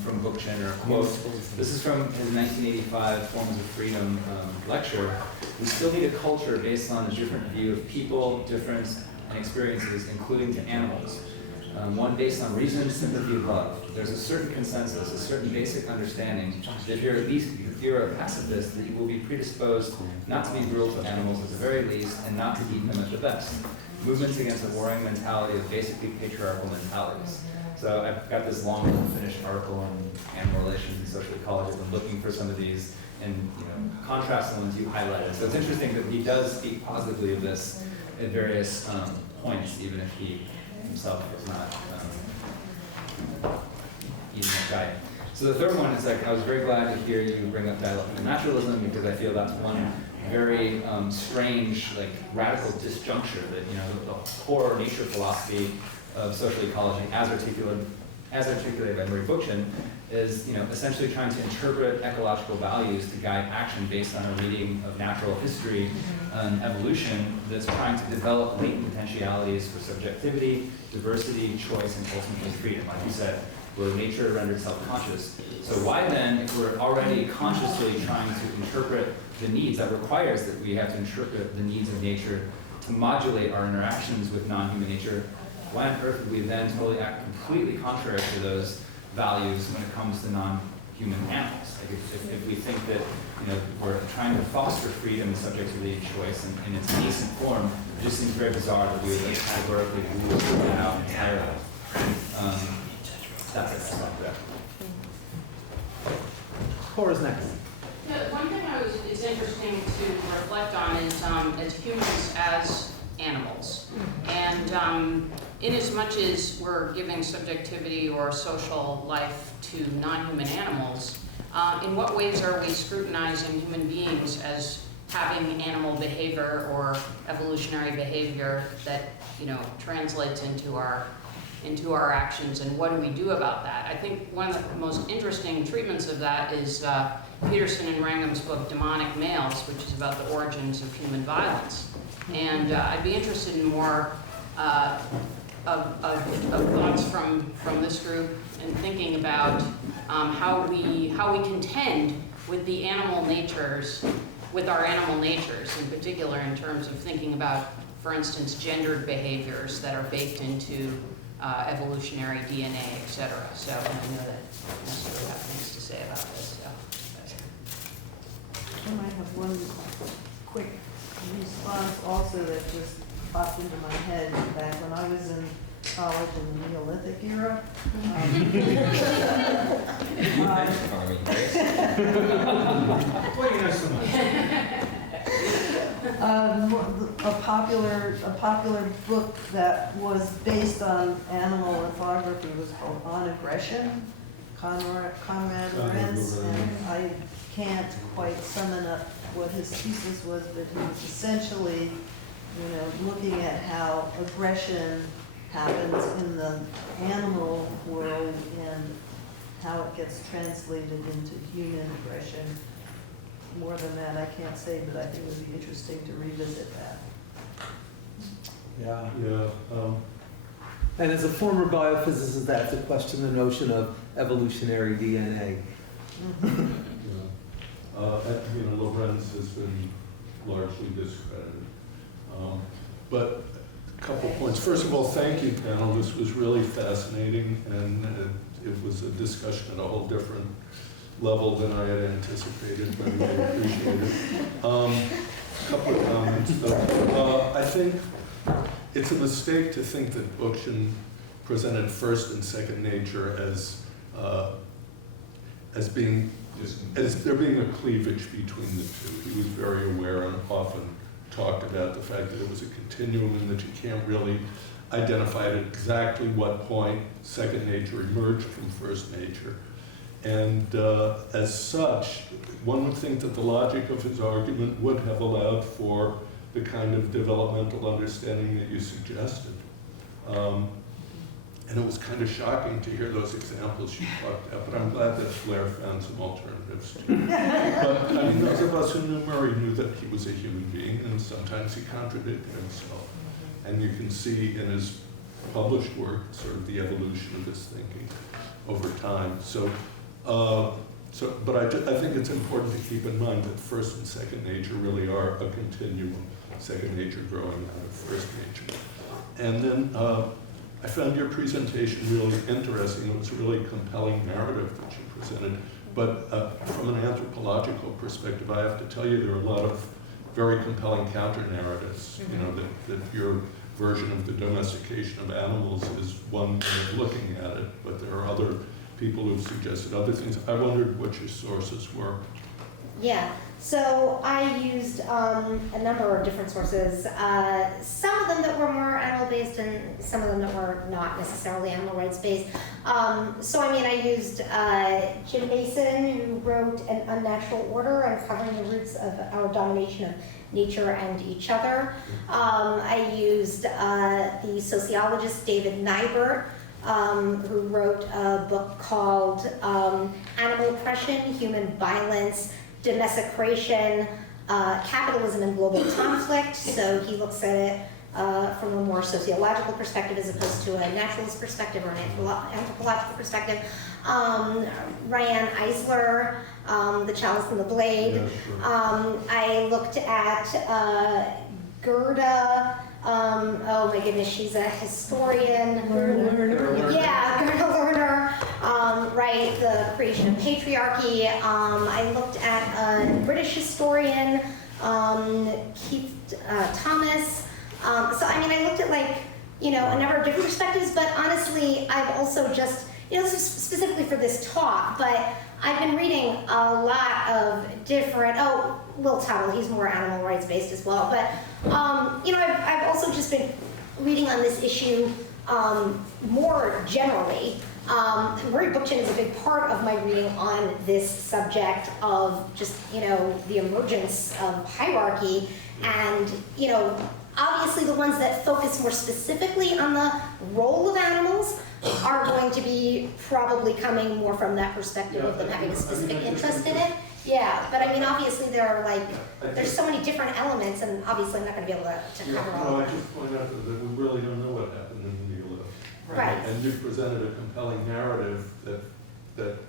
from Bookchin or a quote, this is from his 1985 Forms of Freedom lecture. We still need a culture based on a different view of people, difference, and experiences, including to animals. One based on reason, sympathy, love. There's a certain consensus, a certain basic understanding that if you're a pacifist, that you will be predisposed not to be cruel to animals at the very least, and not to eat them at the best. Movements against a warring mentality of basically patriarchal mentalities. So I've got this long unfinished article on animal relations and social ecology. I'm looking for some of these and contrast the ones you highlighted. So it's interesting that he does speak positively of this at various points, even if he himself was not eating that diet. So the third one is I was very glad to hear you bring up dialectical naturalism, because I feel that's one very strange, radical disjuncture that the core nature philosophy of social ecology, as articulated by Murray Bookchin, is essentially trying to interpret ecological values to guide action based on a reading of natural history and evolution that's trying to develop latent potentialities for subjectivity, diversity, choice, and ultimately freedom. Like you said, where nature rendered self-conscious. So why then, if we're already consciously trying to interpret the needs, that requires that we have to interpret the needs of nature to modulate our interactions with non-human nature, why on earth would we then totally act completely contrary to those values when it comes to non-human animals? If we think that we're trying to foster freedom and subjectivity and choice in its nascent form, it just seems very bizarre that we would categorically rule that out entirely. That's it. I'll stop there. Cora's next. Yeah, one thing it's interesting to reflect on is as humans as animals. And in as much as we're giving subjectivity or social life to non-human animals, in what ways are we scrutinizing human beings as having animal behavior or evolutionary behavior that translates into our actions, and what do we do about that? I think one of the most interesting treatments of that is Peterson and Wrangham's book Demonic Males, which is about the origins of human violence. And I'd be interested in more of thoughts from this group and thinking about how we contend with the animal natures, with our animal natures in particular, in terms of thinking about, for instance, gendered behaviors that are baked into evolutionary DNA, et cetera. So I know that necessarily have things to say about this. So I might have one quick response also that just popped into my head back when I was in college in the Neolithic era. A popular book that was based on animal lithography was called On Aggression, Conrad Lorenz, and I can't quite summon up what his thesis was, but he was essentially, looking at how aggression happens in the animal world and how it gets translated into human aggression. More than that, I can't say, but I think it would be interesting to revisit that. Yeah. Yeah. And as a former biophysicist, I have to question the notion of evolutionary DNA. Lorenz has been largely discredited. But a couple points. First of all, thank you, panel. This was really fascinating, and it was a discussion at a whole different level than I had anticipated, but I appreciate it. A couple of comments, though. I think it's a mistake to think that Bookchin presented first and second nature as there being a cleavage between the two. He was very aware and often talked about the fact that it was a continuum and that you can't really identify at exactly what point second nature emerged from first nature. And as such, one would think that the logic of his argument would have allowed for the kind of developmental understanding that you suggested. And it was kind of shocking to hear those examples you talked about, but I'm glad that Blair found some alternatives too. But I mean, those of us who knew Murray knew that he was a human being, and sometimes he contradicted himself. And you can see in his published work sort of the evolution of his thinking over time. But I think it's important to keep in mind that first and second nature really are a continuum, second nature growing out of first nature. And then I found your presentation really interesting. It was a really compelling narrative that you presented. But from an anthropological perspective, I have to tell you there are a lot of very compelling counter-narratives. You know, that your version of the domestication of animals is one way of looking at it, but there are other people who've suggested other things. I wondered what your sources were. Yeah, so I used a number of different sources. Some of them that were more animal-based and some of them that were not necessarily animal rights-based. So I mean, I used Jim Mason, who wrote An Unnatural Order, Uncovering the Roots of Our Domination of Nature and Each Other. I used the sociologist David Nybert, who wrote a book called Animal Oppression, Human Violence, Domestication, Capitalism and Global Conflict. So he looks at it from a more sociological perspective as opposed to a naturalist perspective or an anthropological perspective. Ryan Eisler, The Chalice and the Blade. Yeah, sure. I looked at Gerda. Oh my goodness, she's a historian. Lerner. Yeah, Gerda Lerner. Right, the creation of patriarchy. I looked at a British historian, Keith Thomas. So I mean, I looked at a number of different perspectives, but honestly, I've also just, this is specifically for this talk, but I've been reading a lot of different, Will Tuttle, he's more animal rights based as well, but I've also just been reading on this issue more generally. Murray Bookchin is a big part of my reading on this subject of just, the emergence of hierarchy and, obviously the ones that focus more specifically on the role of animals are going to be probably coming more from that perspective of them having a specific interest in it. Yeah, but I mean, obviously there are there's so many different elements, and obviously I'm not going to be able to cover all No, I of them. just point out that we really don't know what happened in the Neolithic. Right. And you presented a compelling narrative that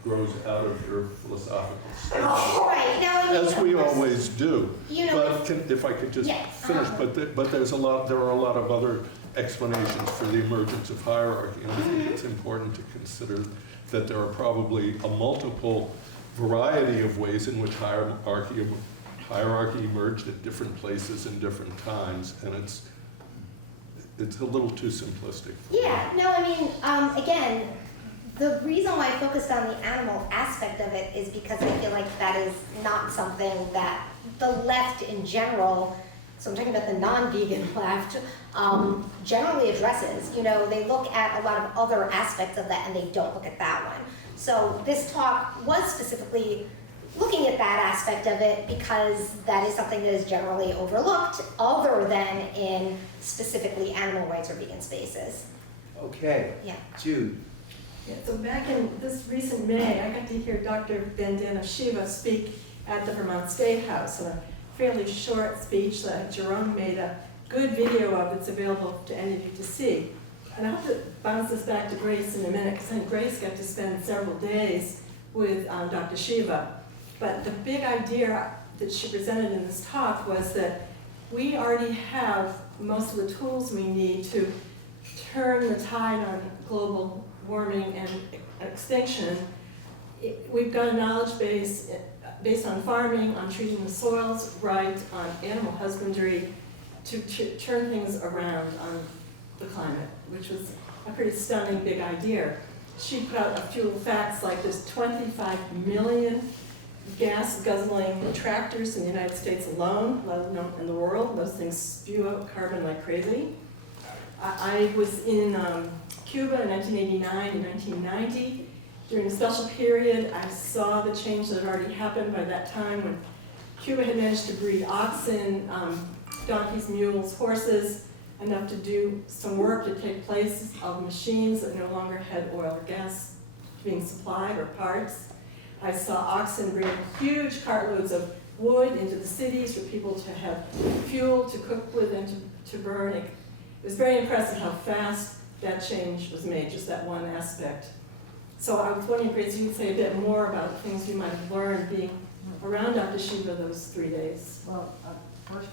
grows out of your philosophical study. Right, now I mean, As of we course, always do. But if I could just Yeah, finish, but there are a lot of other explanations for the emergence of hierarchy. And I think it's important to consider that there are probably a multiple variety of ways in which hierarchy emerged at different places in different times, and it's a little too simplistic. Yeah, no, I mean, again, the reason why I focused on the animal aspect of it is because I feel like that is not something that the left in general, so I'm talking about the non-vegan left, generally addresses. They look at a lot of other aspects of that and they don't look at that one. So this talk was specifically looking at that aspect of it because that is something that is generally overlooked other than in specifically animal rights or vegan spaces. Okay, Yeah. Jude. Yeah, so back in this recent May, I got to hear Dr. Vandana Shiva speak at the Vermont State House in a fairly short speech that Jerome made a good video of. It's available to any of you to see. And I hope to bounce this back to Grace in a minute, because then Grace got to spend several days with Dr. Shiva. But the big idea that she presented in this talk was that we already have most of the tools we need to turn the tide on global warming and extinction. We've got a knowledge base based on farming, on treating the soils right, on animal husbandry, to turn things around on the climate, which was a pretty stunning big idea. She put out a few facts like there's 25 million gas guzzling tractors in the United States alone, let alone in the world. Those things spew out carbon like crazy. I was in Cuba in 1989 and 1990. During a special period, I saw the change that had already happened by that time when Cuba had managed to breed oxen, donkeys, mules, horses, enough to do some work to take place of machines that no longer had oil or gas being supplied or parts. I saw oxen bring huge cartloads of wood into the cities for people to have fuel to cook with and to burn. It was very impressive how fast that change was made, just that one aspect. So I was wondering, Grace, you would say a bit more about things you might have learned being around Dr. Shiva those 3 days. Well,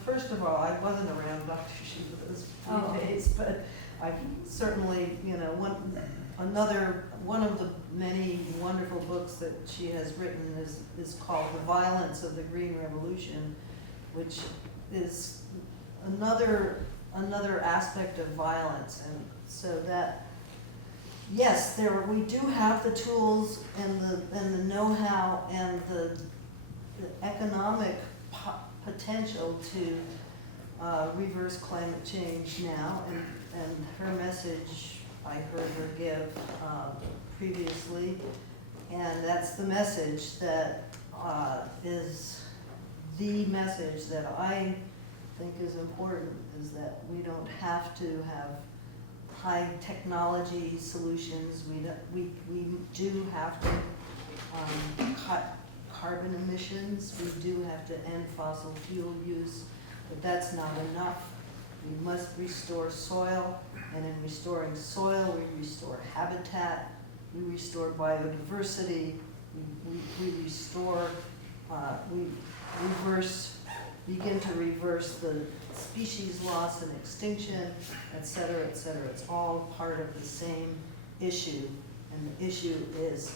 first of all, I wasn't around Dr. Shiva those 3 days, but I certainly, you know, one of the many wonderful books that she has written is called The Violence of the Green Revolution, which is another aspect of violence. And so that, yes, we do have the tools and the know-how and the economic potential to reverse climate change now, and her message I heard her give previously, and that's the message that is the message that I think is important, is that we don't have to have high technology solutions. We do have to cut carbon emissions. We do have to end fossil fuel use, but that's not enough. We must restore soil, and in restoring soil, we restore habitat, we restore biodiversity, we restore, begin to reverse the species loss and extinction, et cetera, et cetera. It's all part of the same issue, and the issue is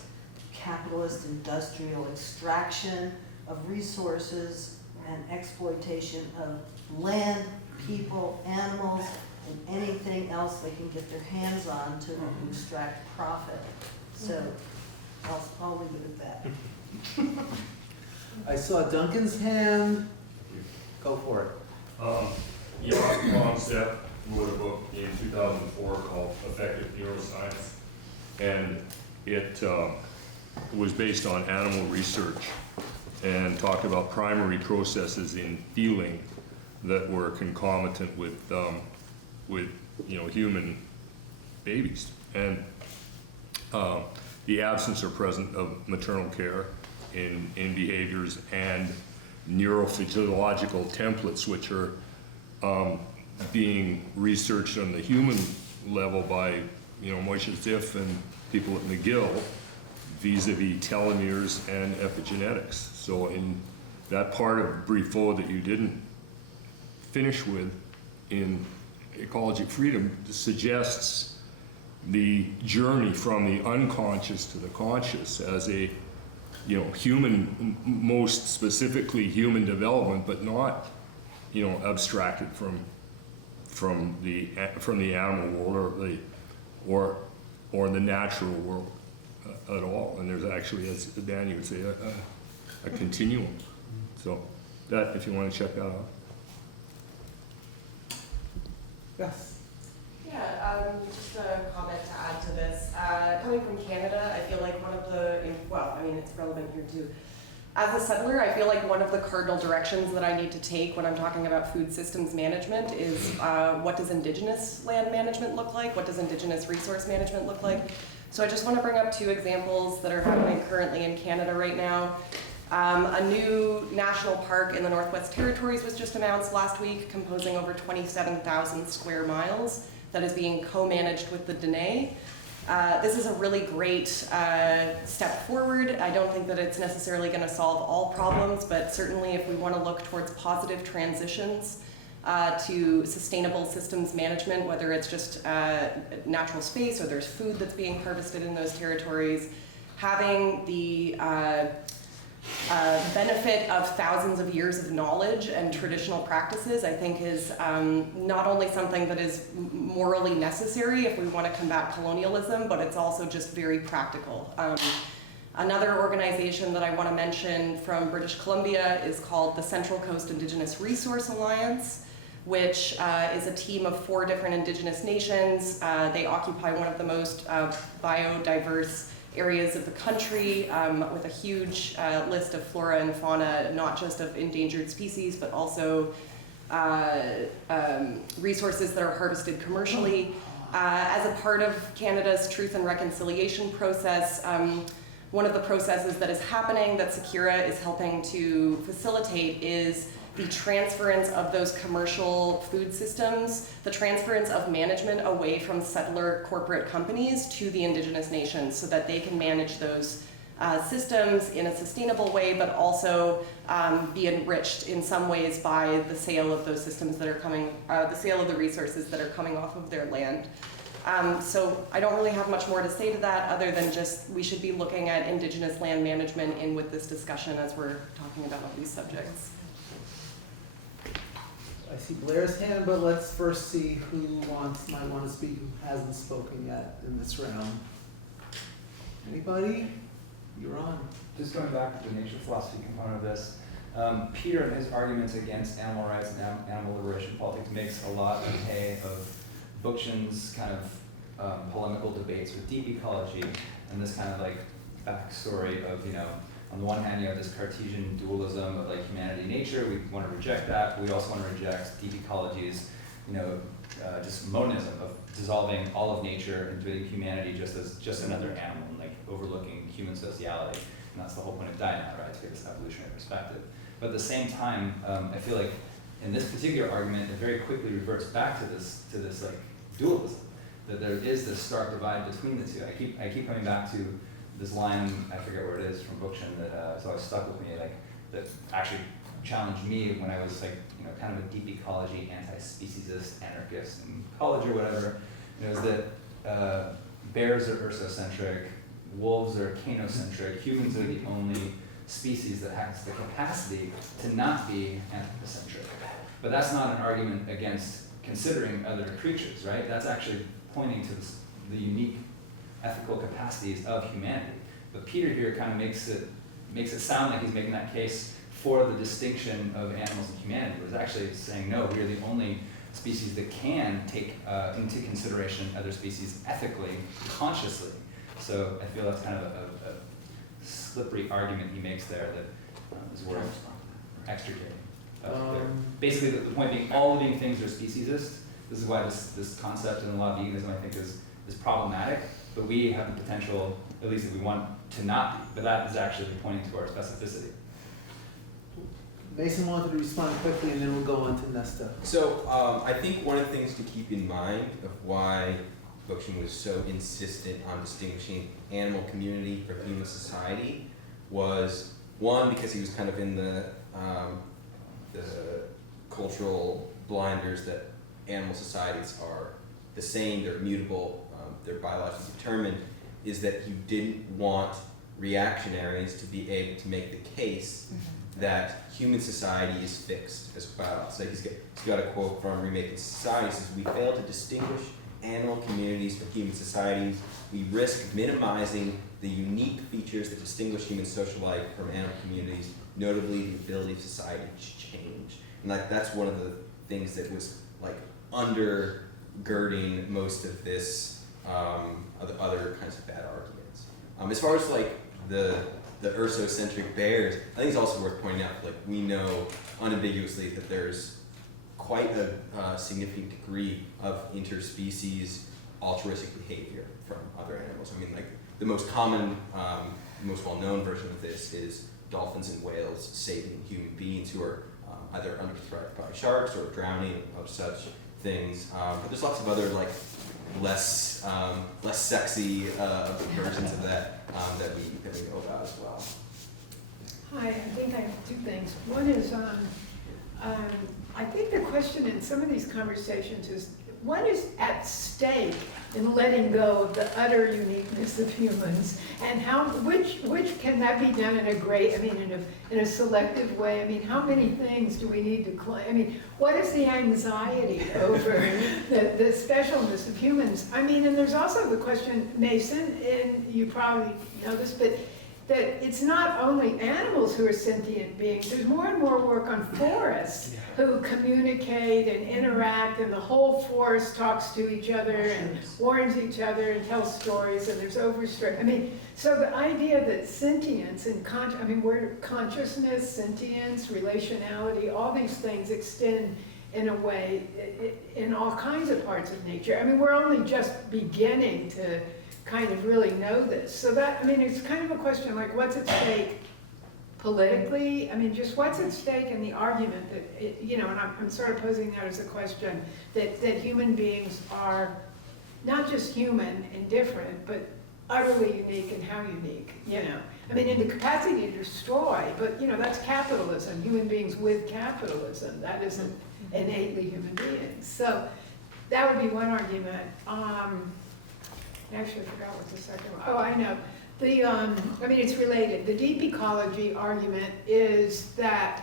capitalist industrial extraction of resources and exploitation of land, people, animals, and anything else they can get their hands on to extract profit. So I'll leave it at that. I saw Duncan's hand. Go for it. Jan Concept wrote a book in 2004 called Effective Neuroscience, and it was based on animal research and talked about primary processes in feeling that were concomitant with human babies, and the absence or presence of maternal care in behaviors, and neurophysiological templates which are being researched on the human level by Moshe Ziff and people at McGill vis-a-vis telomeres and epigenetics. So in that part of Briffaut that you didn't finish with in Ecology Freedom suggests the journey from the unconscious to the conscious as a human, most specifically human development, but not abstracted from the animal world or the natural world at all. And there's actually, as Danny would say, a continuum. So that, if you want to check that out. Yes. Yeah, just a comment to add to this. Coming from Canada, I feel like one of the, it's relevant here too. As a settler, I feel like one of the cardinal directions that I need to take when I'm talking about food systems management is what does Indigenous land management look like? What does Indigenous resource management look like? So I just want to bring up two examples that are happening currently in Canada right now. A new national park in the Northwest Territories was just announced last week, composing over 27,000 square miles, that is being co-managed with the Dene. This is a really great step forward. I don't think that it's necessarily going to solve all problems, but certainly if we want to look towards positive transitions to sustainable systems management, whether it's just natural space or there's food that's being harvested in those territories, having the benefit of thousands of years of knowledge and traditional practices, I think is not only something that is morally necessary if we want to combat colonialism, but it's also just very practical. Another organization that I want to mention from British Columbia is called the Central Coast Indigenous Resource Alliance, which is a team of 4 different indigenous nations. They occupy one of the most biodiverse areas of the country, with a huge list of flora and fauna, not just of endangered species, but also resources that are harvested commercially. As a part of Canada's Truth and Reconciliation process, one of the processes that is happening that Secura is helping to facilitate is the transference of those commercial food systems, the transference of management away from settler corporate companies to the indigenous nations so that they can manage those systems in a sustainable way, but also be enriched in some ways by the sale of those systems that are coming, the sale of the resources that are coming off of their land. So I don't really have much more to say to that other than just we should be looking at indigenous land management in with this discussion as we're talking about all these subjects. I see Blair's hand, but let's first see who might want to speak, who hasn't spoken yet in this round. Anybody? You're on. Just going back to the nature philosophy component of this, Peter and his arguments against animal rights and animal liberation politics makes a lot of hay of Bookchin's kind of polemical debates with deep ecology and this kind of like backstory of, you know, on the one hand, you have this Cartesian dualism of like humanity, nature. We want to reject that. We also want to reject deep ecology's, you know, just monism of dissolving all of nature into humanity just as just another animal and like overlooking human sociality. And that's the whole point of Dinah, right? To get this evolutionary perspective. But at the same time, I feel like in this particular argument, it very quickly reverts back to this like dualism. That there is this stark divide between the two. I keep coming back to this line, I forget where it is, from Bookchin that has always stuck with me, like that actually challenged me when I was like, you know, kind of a deep ecology, anti-speciesist, anarchist in college or whatever. You know, is that bears are ursocentric, wolves are canocentric, humans are the only species that has the capacity to not be anthropocentric. But that's not an argument against considering other creatures, right? That's actually pointing to the unique ethical capacities of humanity. But Peter here kind of makes it sound like he's making that case for the distinction of animals and humanity. But it's actually saying, no, we are the only species that can take into consideration other species ethically, consciously. So I feel that's kind of a slippery argument he makes there that is worth extricating. Basically, the point being, all living things are speciesist. This is why this concept in a lot of veganism, I think, is problematic. But we have the potential, at least if we want to not be, but that is actually pointing to our specificity. Mason wanted to respond quickly, and then we'll go on to Nesta. So I think one of the things to keep in mind of why Bookchin was so insistent on distinguishing animal community from human society was, one, because he was kind of in the cultural blinders that animal societies are the same, they're mutable, they're biologically determined, is that you didn't want reactionaries to be able to make the case that human society is fixed as well. So he's got a quote from Remaking Society. He says, "We fail to distinguish animal communities from human societies. We risk minimizing the unique features that distinguish human social life from animal communities, notably the ability of society to change." And that's one of the things that was like undergirding most of this other kinds of bad arguments. As far as like the ursocentric bears, I think it's also worth pointing out, like, we know unambiguously that there's quite a significant degree of interspecies altruistic behavior from other animals. I mean, like, the most common, most well-known version of this is dolphins and whales saving human beings who are either under threat by sharks or drowning of such things. But there's lots of other, like, less sexy versions of that that we know about as well. Hi, I think I have two things. One is, I think the question in some of these conversations is, what is at stake in letting go of the utter uniqueness of humans, and which can that be done in a great, I mean, in a selective way? I mean, how many things do we need to claim? I mean, what is the anxiety over the specialness of humans? I mean, and there's also the question, Mason, and you probably know this, but that it's not only animals who are sentient beings. There's more and more work on forests who communicate and interact, and the whole forest talks to each other and warns each other and tells stories, and there's overstress. I mean, so the idea that sentience and consciousness, sentience, relationality, all these things extend in a way in all kinds of parts of nature. I mean, we're only just beginning to kind of really know this. So that, I mean, it's kind of a question like, what's at stake politically? I mean, just what's at stake in the argument that, and I'm sort of posing that as a question, that human beings are not just human and different, but utterly unique, and how unique, I mean, in the capacity to destroy, but, that's capitalism, human beings with capitalism. That isn't innately human beings. So that would be one argument. Actually, I forgot what's the second one. Oh, I know. I mean, it's related. The deep ecology argument is that,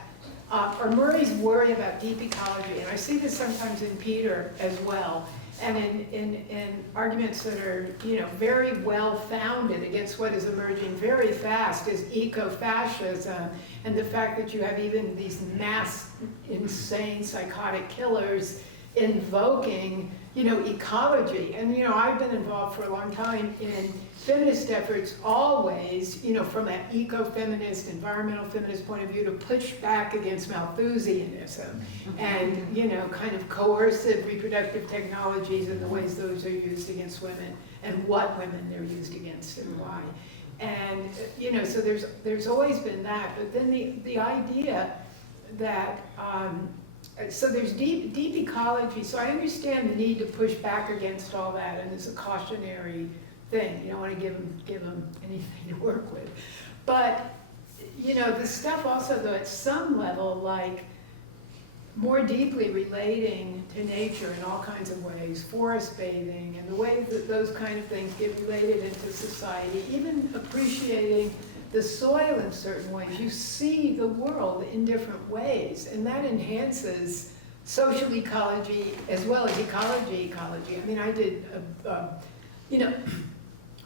or Murray's worry about deep ecology, and I see this sometimes in Peter as well, and in arguments that are, very well founded against what is emerging very fast is eco-fascism, and the fact that you have even these mass, insane, psychotic killers invoking ecology. And, I've been involved for a long time in feminist efforts always, from an eco-feminist, environmental feminist point of view, to push back against Malthusianism and, kind of coercive reproductive technologies and the ways those are used against women and what women they're used against and why. And, so there's always been that. But then the idea that, so there's deep ecology. So I understand the need to push back against all that, and it's a cautionary thing. You don't want to give them anything to work with. But the stuff also, though, at some level, like more deeply relating to nature in all kinds of ways, forest bathing, and the way that those kind of things get related into society, even appreciating the soil in certain ways. You see the world in different ways, and that enhances social ecology as well as ecology. I mean, I did,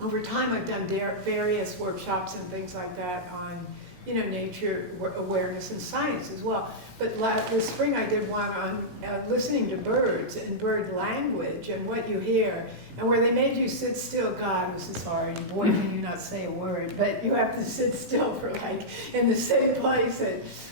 over time I've done various workshops and things like that on, nature awareness and science as well. But this spring I did one on listening to birds and bird language and what you hear, and where they made you sit still. God, this is hard. Boy, can you not say a word. But you have to sit still for in the same place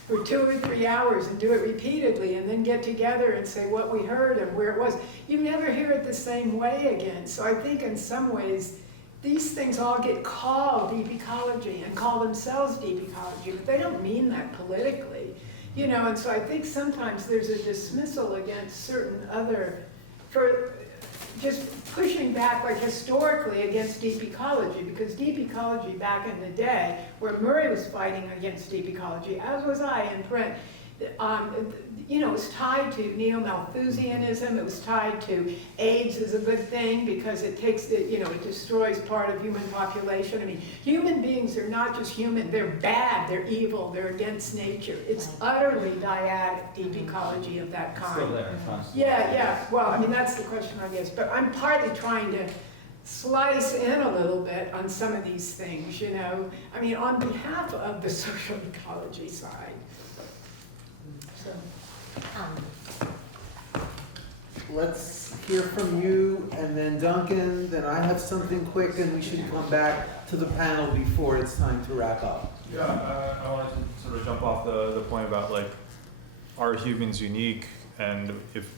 for 2 or 3 hours and do it repeatedly, and then get together and say what we heard and where it was. You never hear it the same way again. So I think in some ways, these things all get called deep ecology and call themselves deep ecology, but they don't mean that politically. And so I think sometimes there's a dismissal against certain for just pushing back, like historically, against deep ecology, because deep ecology back in the day, where Murray was fighting against deep ecology, as was I in print, it was tied to neo-Malthusianism. It was tied to AIDS is a good thing because it takes it destroys part of human population. I mean, human beings are not just human. They're bad. They're evil. They're against nature. It's utterly dyadic, deep ecology of that kind. Still there, Yeah. Well, I mean, that's the question, I guess. But I'm partly trying to slice in a little bit on some of these things, I mean, on behalf of the social ecology side. So. Let's hear from you, and then Duncan, then I have something quick, and we should come back to the panel before it's time to wrap up. Yeah, I wanted to sort of jump off the point about are humans unique, and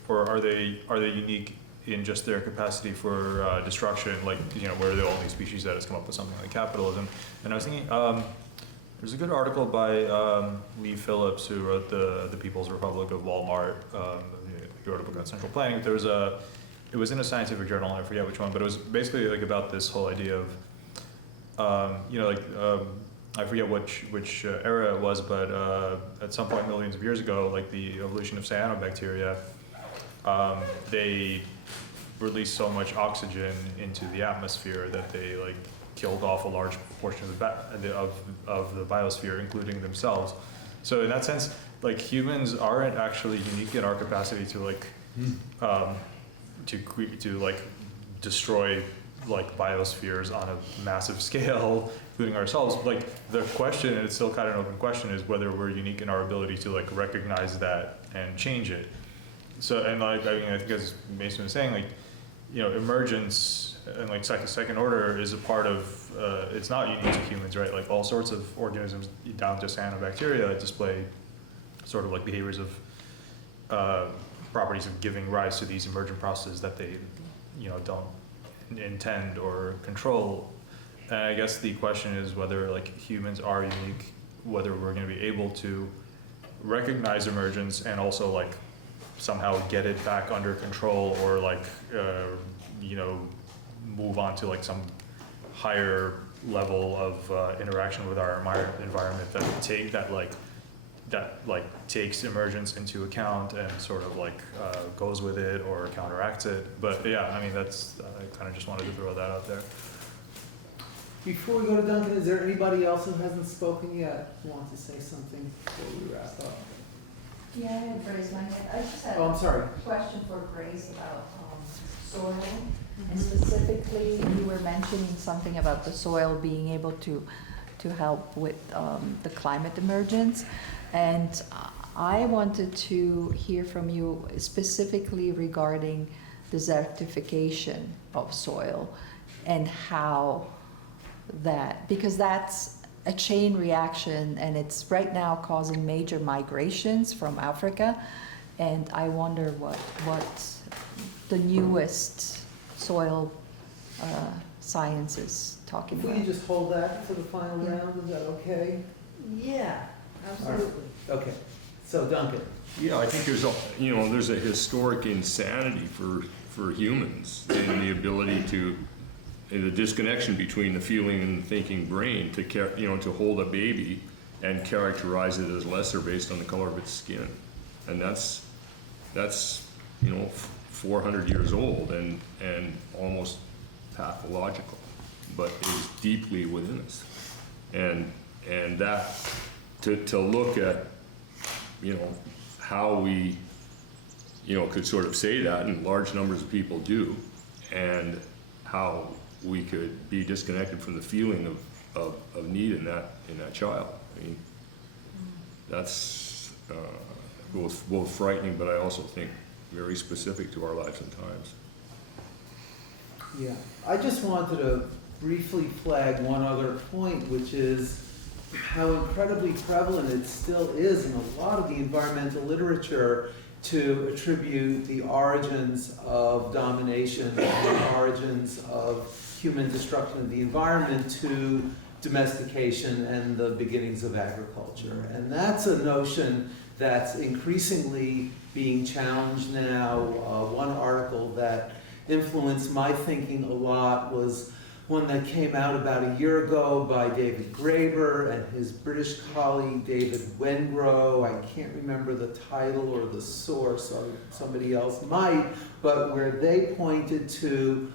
or are they unique in just their capacity for destruction, where the only species that has come up with something like capitalism. And I was thinking, there's a good article by Lee Phillips, who wrote the People's Republic of Walmart. He wrote a book on central planning. There was it was in a scientific journal, I forget which one, but it was basically like about this whole idea of, I forget which era it was, but at some point millions of years ago, like the evolution of cyanobacteria, they released so much oxygen into the atmosphere that they like killed off a large portion of the biosphere, including themselves. So in that sense, like humans aren't actually unique in our capacity to like to like destroy like biospheres on a massive scale, including ourselves. Like the question, and it's still kind of an open question, is whether we're unique in our ability to like recognize that and change it. So, and like, I mean, I think as Mason was saying, like, you know, emergence and like second order is a part of, it's not unique to humans, right? Like all sorts of organisms down to cyanobacteria display sort of like behaviors of properties of giving rise to these emergent processes that they, you know, don't intend or control. And I guess the question is whether like humans are unique, whether we're going to be able to recognize emergence and also like somehow get it back under control, or like you know, move on to like some higher level of interaction with our environment that takes emergence into account and sort of like goes with it or counteracts it. But yeah, I mean, that's, I kind of just wanted to throw that out there. Before we go to Duncan, is there anybody else who hasn't spoken yet who wants to say something before we wrap up? Yeah, I had raised my hand. I just had Oh, I'm sorry. a question for Grace about soil. And specifically, you were mentioning something about the soil being able to help with the climate emergence. And I wanted to hear from you specifically regarding desertification of soil and how that, because that's a chain reaction and it's right now causing major migrations from Africa. And I wonder what the newest soil science is talking If we about. can just hold that for the final round, is that okay? Yeah, absolutely. Okay, so Duncan. Yeah, I think there's a historic insanity for humans in the ability to, in the disconnection between the feeling and the thinking brain to hold a baby and characterize it as lesser based on the color of its skin. And that's 400 years old and almost pathological, but is deeply within us. And that to look at how we could sort of say that, and large numbers of people do, and how we could be disconnected from the feeling of need in that child. I mean, that's both frightening, but I also think very specific to our lives and times. Yeah, I just wanted to briefly flag one other point, which is how incredibly prevalent it still is in a lot of the environmental literature to attribute the origins of domination, the origins of human destruction of the environment to domestication and the beginnings of agriculture. And that's a notion that's increasingly being challenged now. One article that influenced my thinking a lot was one that came out about a year ago by David Graeber and his British colleague David Wengrow. I can't remember the title or the source, or somebody else might, but where they pointed to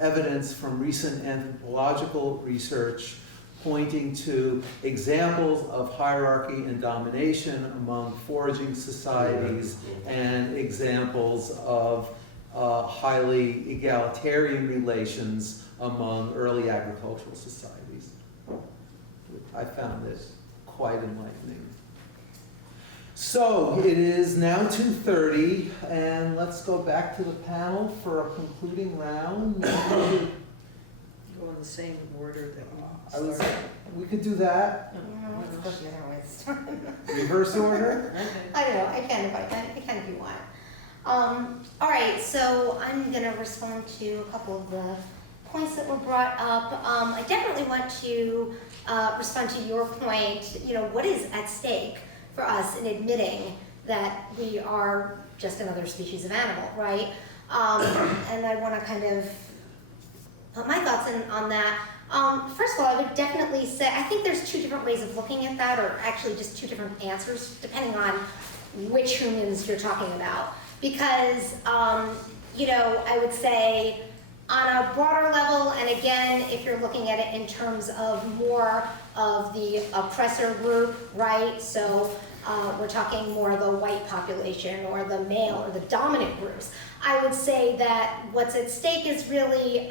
evidence from recent anthropological research pointing to examples of hierarchy and domination among foraging societies and examples of highly egalitarian relations among early agricultural societies. I found this quite enlightening. So it is now 2:30, and let's go back to the panel for a concluding round. Go in the same order that we started. We could do that. No, let's go the other way this time. Reverse order. I don't know, I can if you want. All right, so I'm gonna respond to a couple of the points that were brought up. I definitely want to respond to your point, what is at stake for us in admitting that we are just another species of animal, right? And I want to kind of put my thoughts in on that. First of all, I would definitely say, I think there's two different ways of looking at that, or actually just two different answers, depending on which humans you're talking about. Because, you know, I would say on a broader level, and again, if you're looking at it in terms of more of the oppressor group, right? So we're talking more of the white population or the male or the dominant groups. I would say that what's at stake is really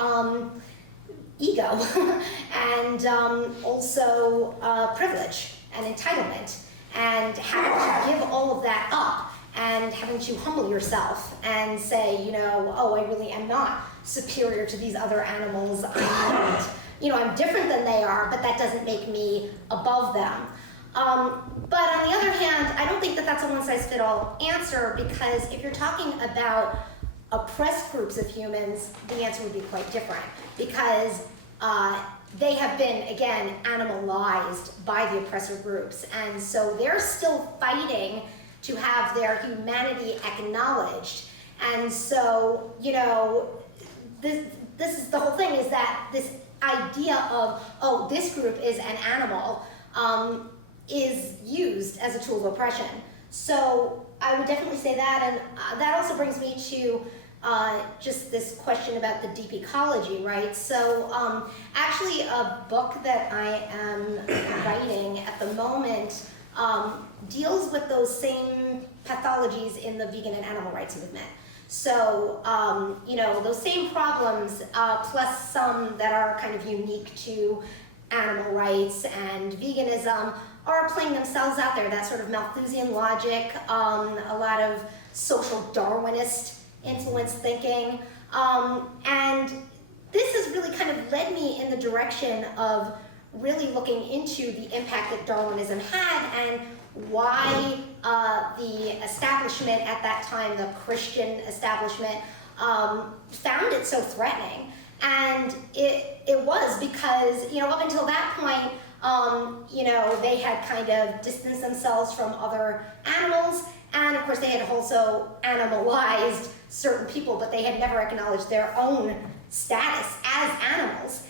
ego and also privilege and entitlement, and having to give all of that up and having to humble yourself and say, you know, oh, I really am not superior to these other animals. I'm not, you know, I'm different than they are, but that doesn't make me above them. But on the other hand, I don't think that that's a one-size-fits-all answer, because if you're talking about oppressed groups of humans, the answer would be quite different, because they have been, again, animalized by the oppressor groups, and so they're still fighting to have their humanity acknowledged. And so, you know, this is the whole thing, is that this idea of, oh, this group is an animal, is used as a tool of oppression. So I would definitely say that, and that also brings me to just this question about the deep ecology, right? So actually a book that I am writing at the moment deals with those same pathologies in the vegan and animal rights movement. So, you know, those same problems, plus some that are kind of unique to animal rights and veganism, are playing themselves out there. That sort of Malthusian logic, a lot of social Darwinist influenced thinking. And this has really kind of led me in the direction of really looking into the impact that Darwinism had, and why the establishment at that time, the Christian establishment, found it so threatening. And it was because, you know, up until that point, you know, they had kind of distanced themselves from other animals, and of course they had also animalized certain people, but they had never acknowledged their own status as animals.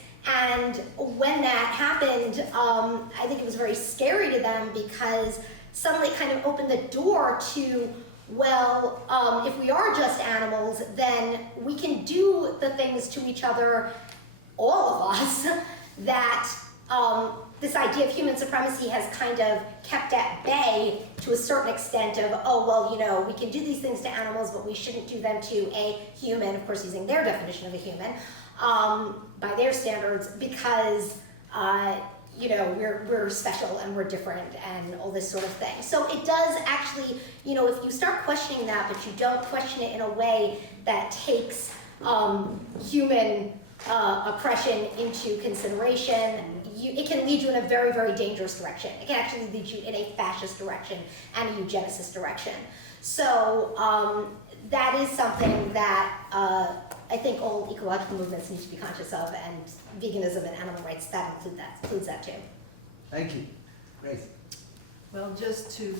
And when that happened, I think it was very scary to them, because suddenly it kind of opened the door to, well, if we are just animals, then we can do the things to each other, all of us, that this idea of human supremacy has kind of kept at bay to a certain extent of, oh, well, you know, we can do these things to animals, but we shouldn't do them to a human, of course using their definition of a human, by their standards, because you know, we're special and we're different and all this sort of thing. So it does actually, you know, if you start questioning that, but you don't question it in a way that takes human oppression into consideration, it can lead you in a very, very dangerous direction. It can actually lead you in a fascist direction and a eugenicist direction. So that is something that I think all ecological movements need to be conscious of, and veganism and animal rights, that includes that too. Thank you. Grace. Well, just to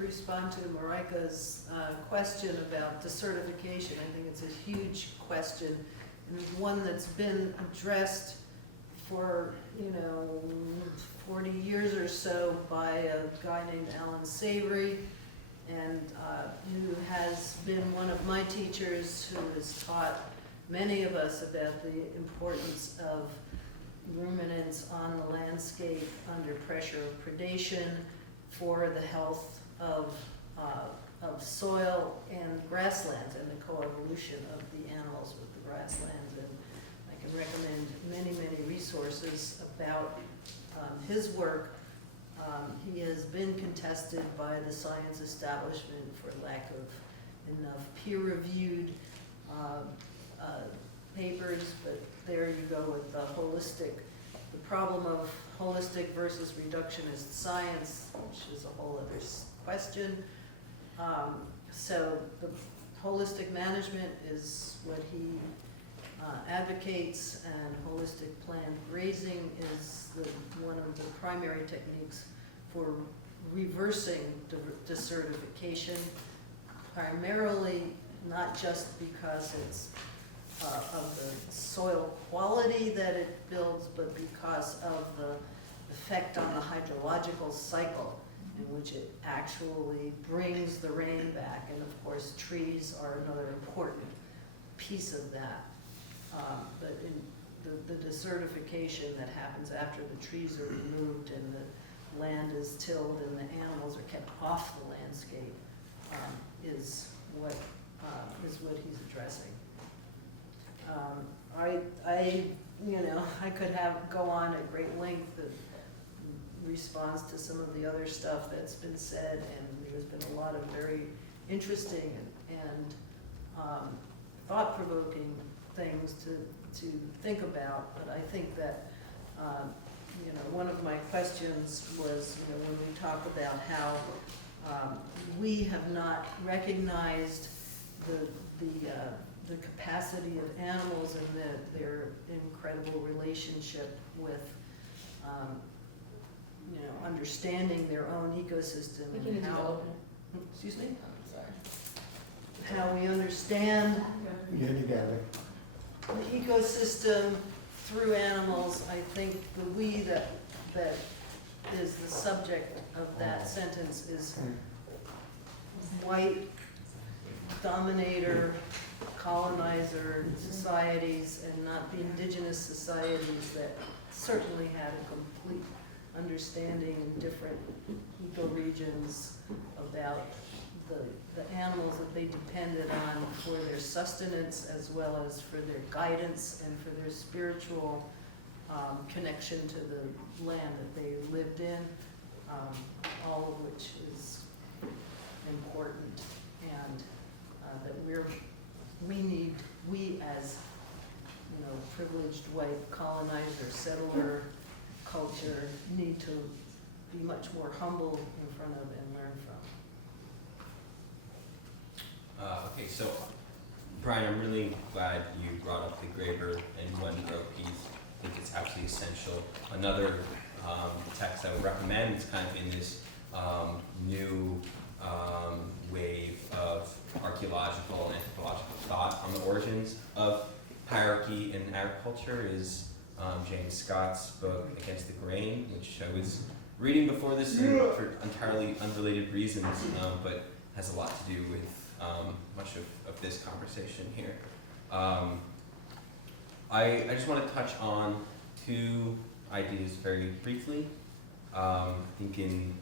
respond to Marika's question about desertification, I think it's a huge question, and one that's been addressed for, you know, 40 years or so by a guy named Alan Savory, and who has been one of my teachers, who has taught many of us about the importance of ruminants on the landscape under pressure of predation for the health of soil and grasslands, and the coevolution of the animals with the grasslands. And I can recommend many, many resources about his work. He has been contested by the science establishment for lack of enough peer-reviewed papers, but there you go with the problem of holistic versus reductionist science, which is a whole other question. So the holistic management is what he advocates, and holistic planned grazing is one of the primary techniques for reversing desertification. Primarily, not just because it's of the soil quality that it builds, but because of the effect on the hydrological cycle in which it actually brings the rain back. And of course, trees are another important piece of that. But in the desertification that happens after the trees are removed and the land is tilled and the animals are kept off the landscape is what he's addressing. I could go on at great length in response to some of the other stuff that's been said, and there's been a lot of very interesting and thought-provoking things to think about. But I think that one of my questions was, when we talk about how we have not recognized the capacity of animals and their incredible relationship with understanding their own ecosystem and how, excuse me? How we understand the ecosystem through animals. I think the we that is the subject of that sentence is white dominator, colonizer societies, and not the indigenous societies that certainly had a complete understanding in different ecoregions about the animals that they depended on for their sustenance, as well as for their guidance and for their spiritual connection to the land that they lived in, all of which is important, and that we as privileged white colonizer, settler culture need to be much more humble in front of and learn from. Okay, so Brian, I'm really glad you brought up the Graeber and Monroe piece. I think it's absolutely essential. Another text I would recommend is kind of in this new wave of archaeological and anthropological thought on the origins of hierarchy in agriculture is James Scott's book Against the Grain, which I was reading before this for entirely unrelated reasons, but has a lot to do with much of this conversation here. I just want to touch on two ideas very briefly. I think in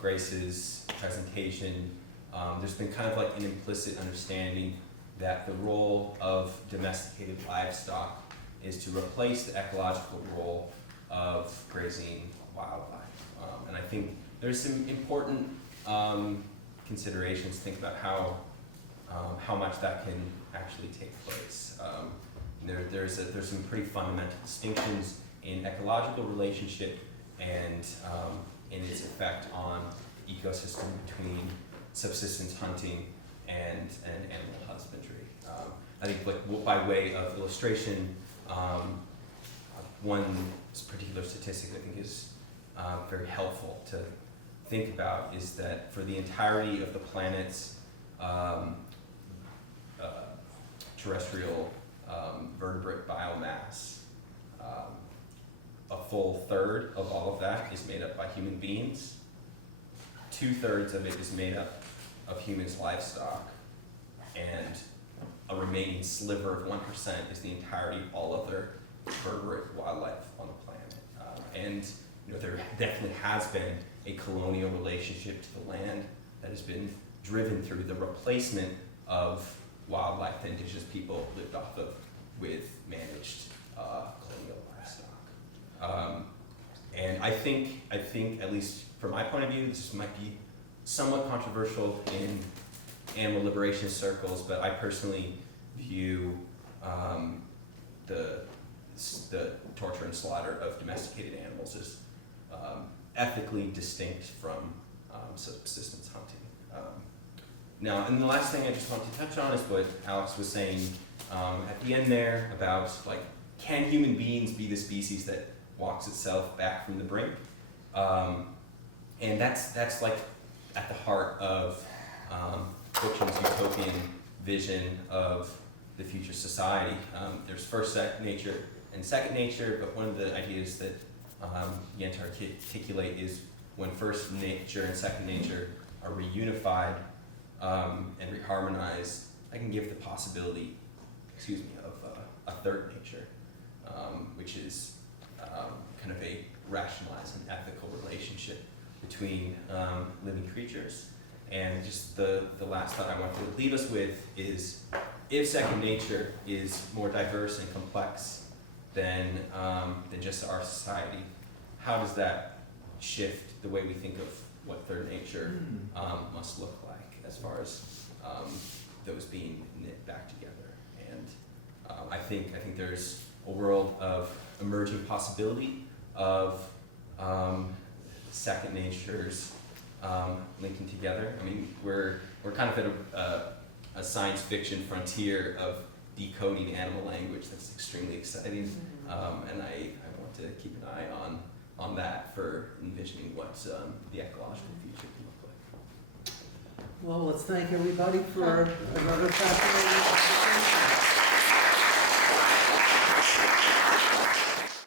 Grace's presentation, there's been kind of like an implicit understanding that the role of domesticated livestock is to replace the ecological role of grazing wildlife. And I think there's some important considerations to think about how much that can actually take place. There's some pretty fundamental distinctions in ecological relationship and in its effect on ecosystem between subsistence hunting and animal husbandry. I think by way of illustration, one particular statistic I think is very helpful to think about is that for the entirety of the planet's terrestrial vertebrate biomass, a full third of all of that is made up by human beings. 2/3 of it is made up of humans' livestock, and a remaining sliver of 1% is the entirety of all other vertebrate wildlife on the planet. And there definitely has been a colonial relationship to the land that has been driven through the replacement of wildlife that indigenous people lived off of with managed colonial livestock. And I think, at least from my point of view, this might be somewhat controversial in animal liberation circles, but I personally view the torture and slaughter of domesticated animals as ethically distinct from subsistence hunting. Now, and the last thing I just want to touch on is what Alex was saying at the end there about, like, can human beings be the species that walks itself back from the brink? And that's like at the heart of Bookchin's utopian vision of the future society. There's first nature and second nature, but one of the ideas that Jens articulate is when first nature and second nature are reunified and reharmonized, I can give the possibility, of a third nature, which is kind of a rationalized and ethical relationship between living creatures. And just the last thought I want to leave us with is, if second nature is more diverse and complex than just our society, how does that shift the way we think of what third nature must look like, as far as those being knit back together? And I think there's a world of emerging possibility of second natures linking together. I mean, we're kind of at a science fiction frontier of decoding animal language that's extremely exciting, and I want to keep an eye on that for envisioning what the ecological future can look like. Well, let's thank everybody for another fascinating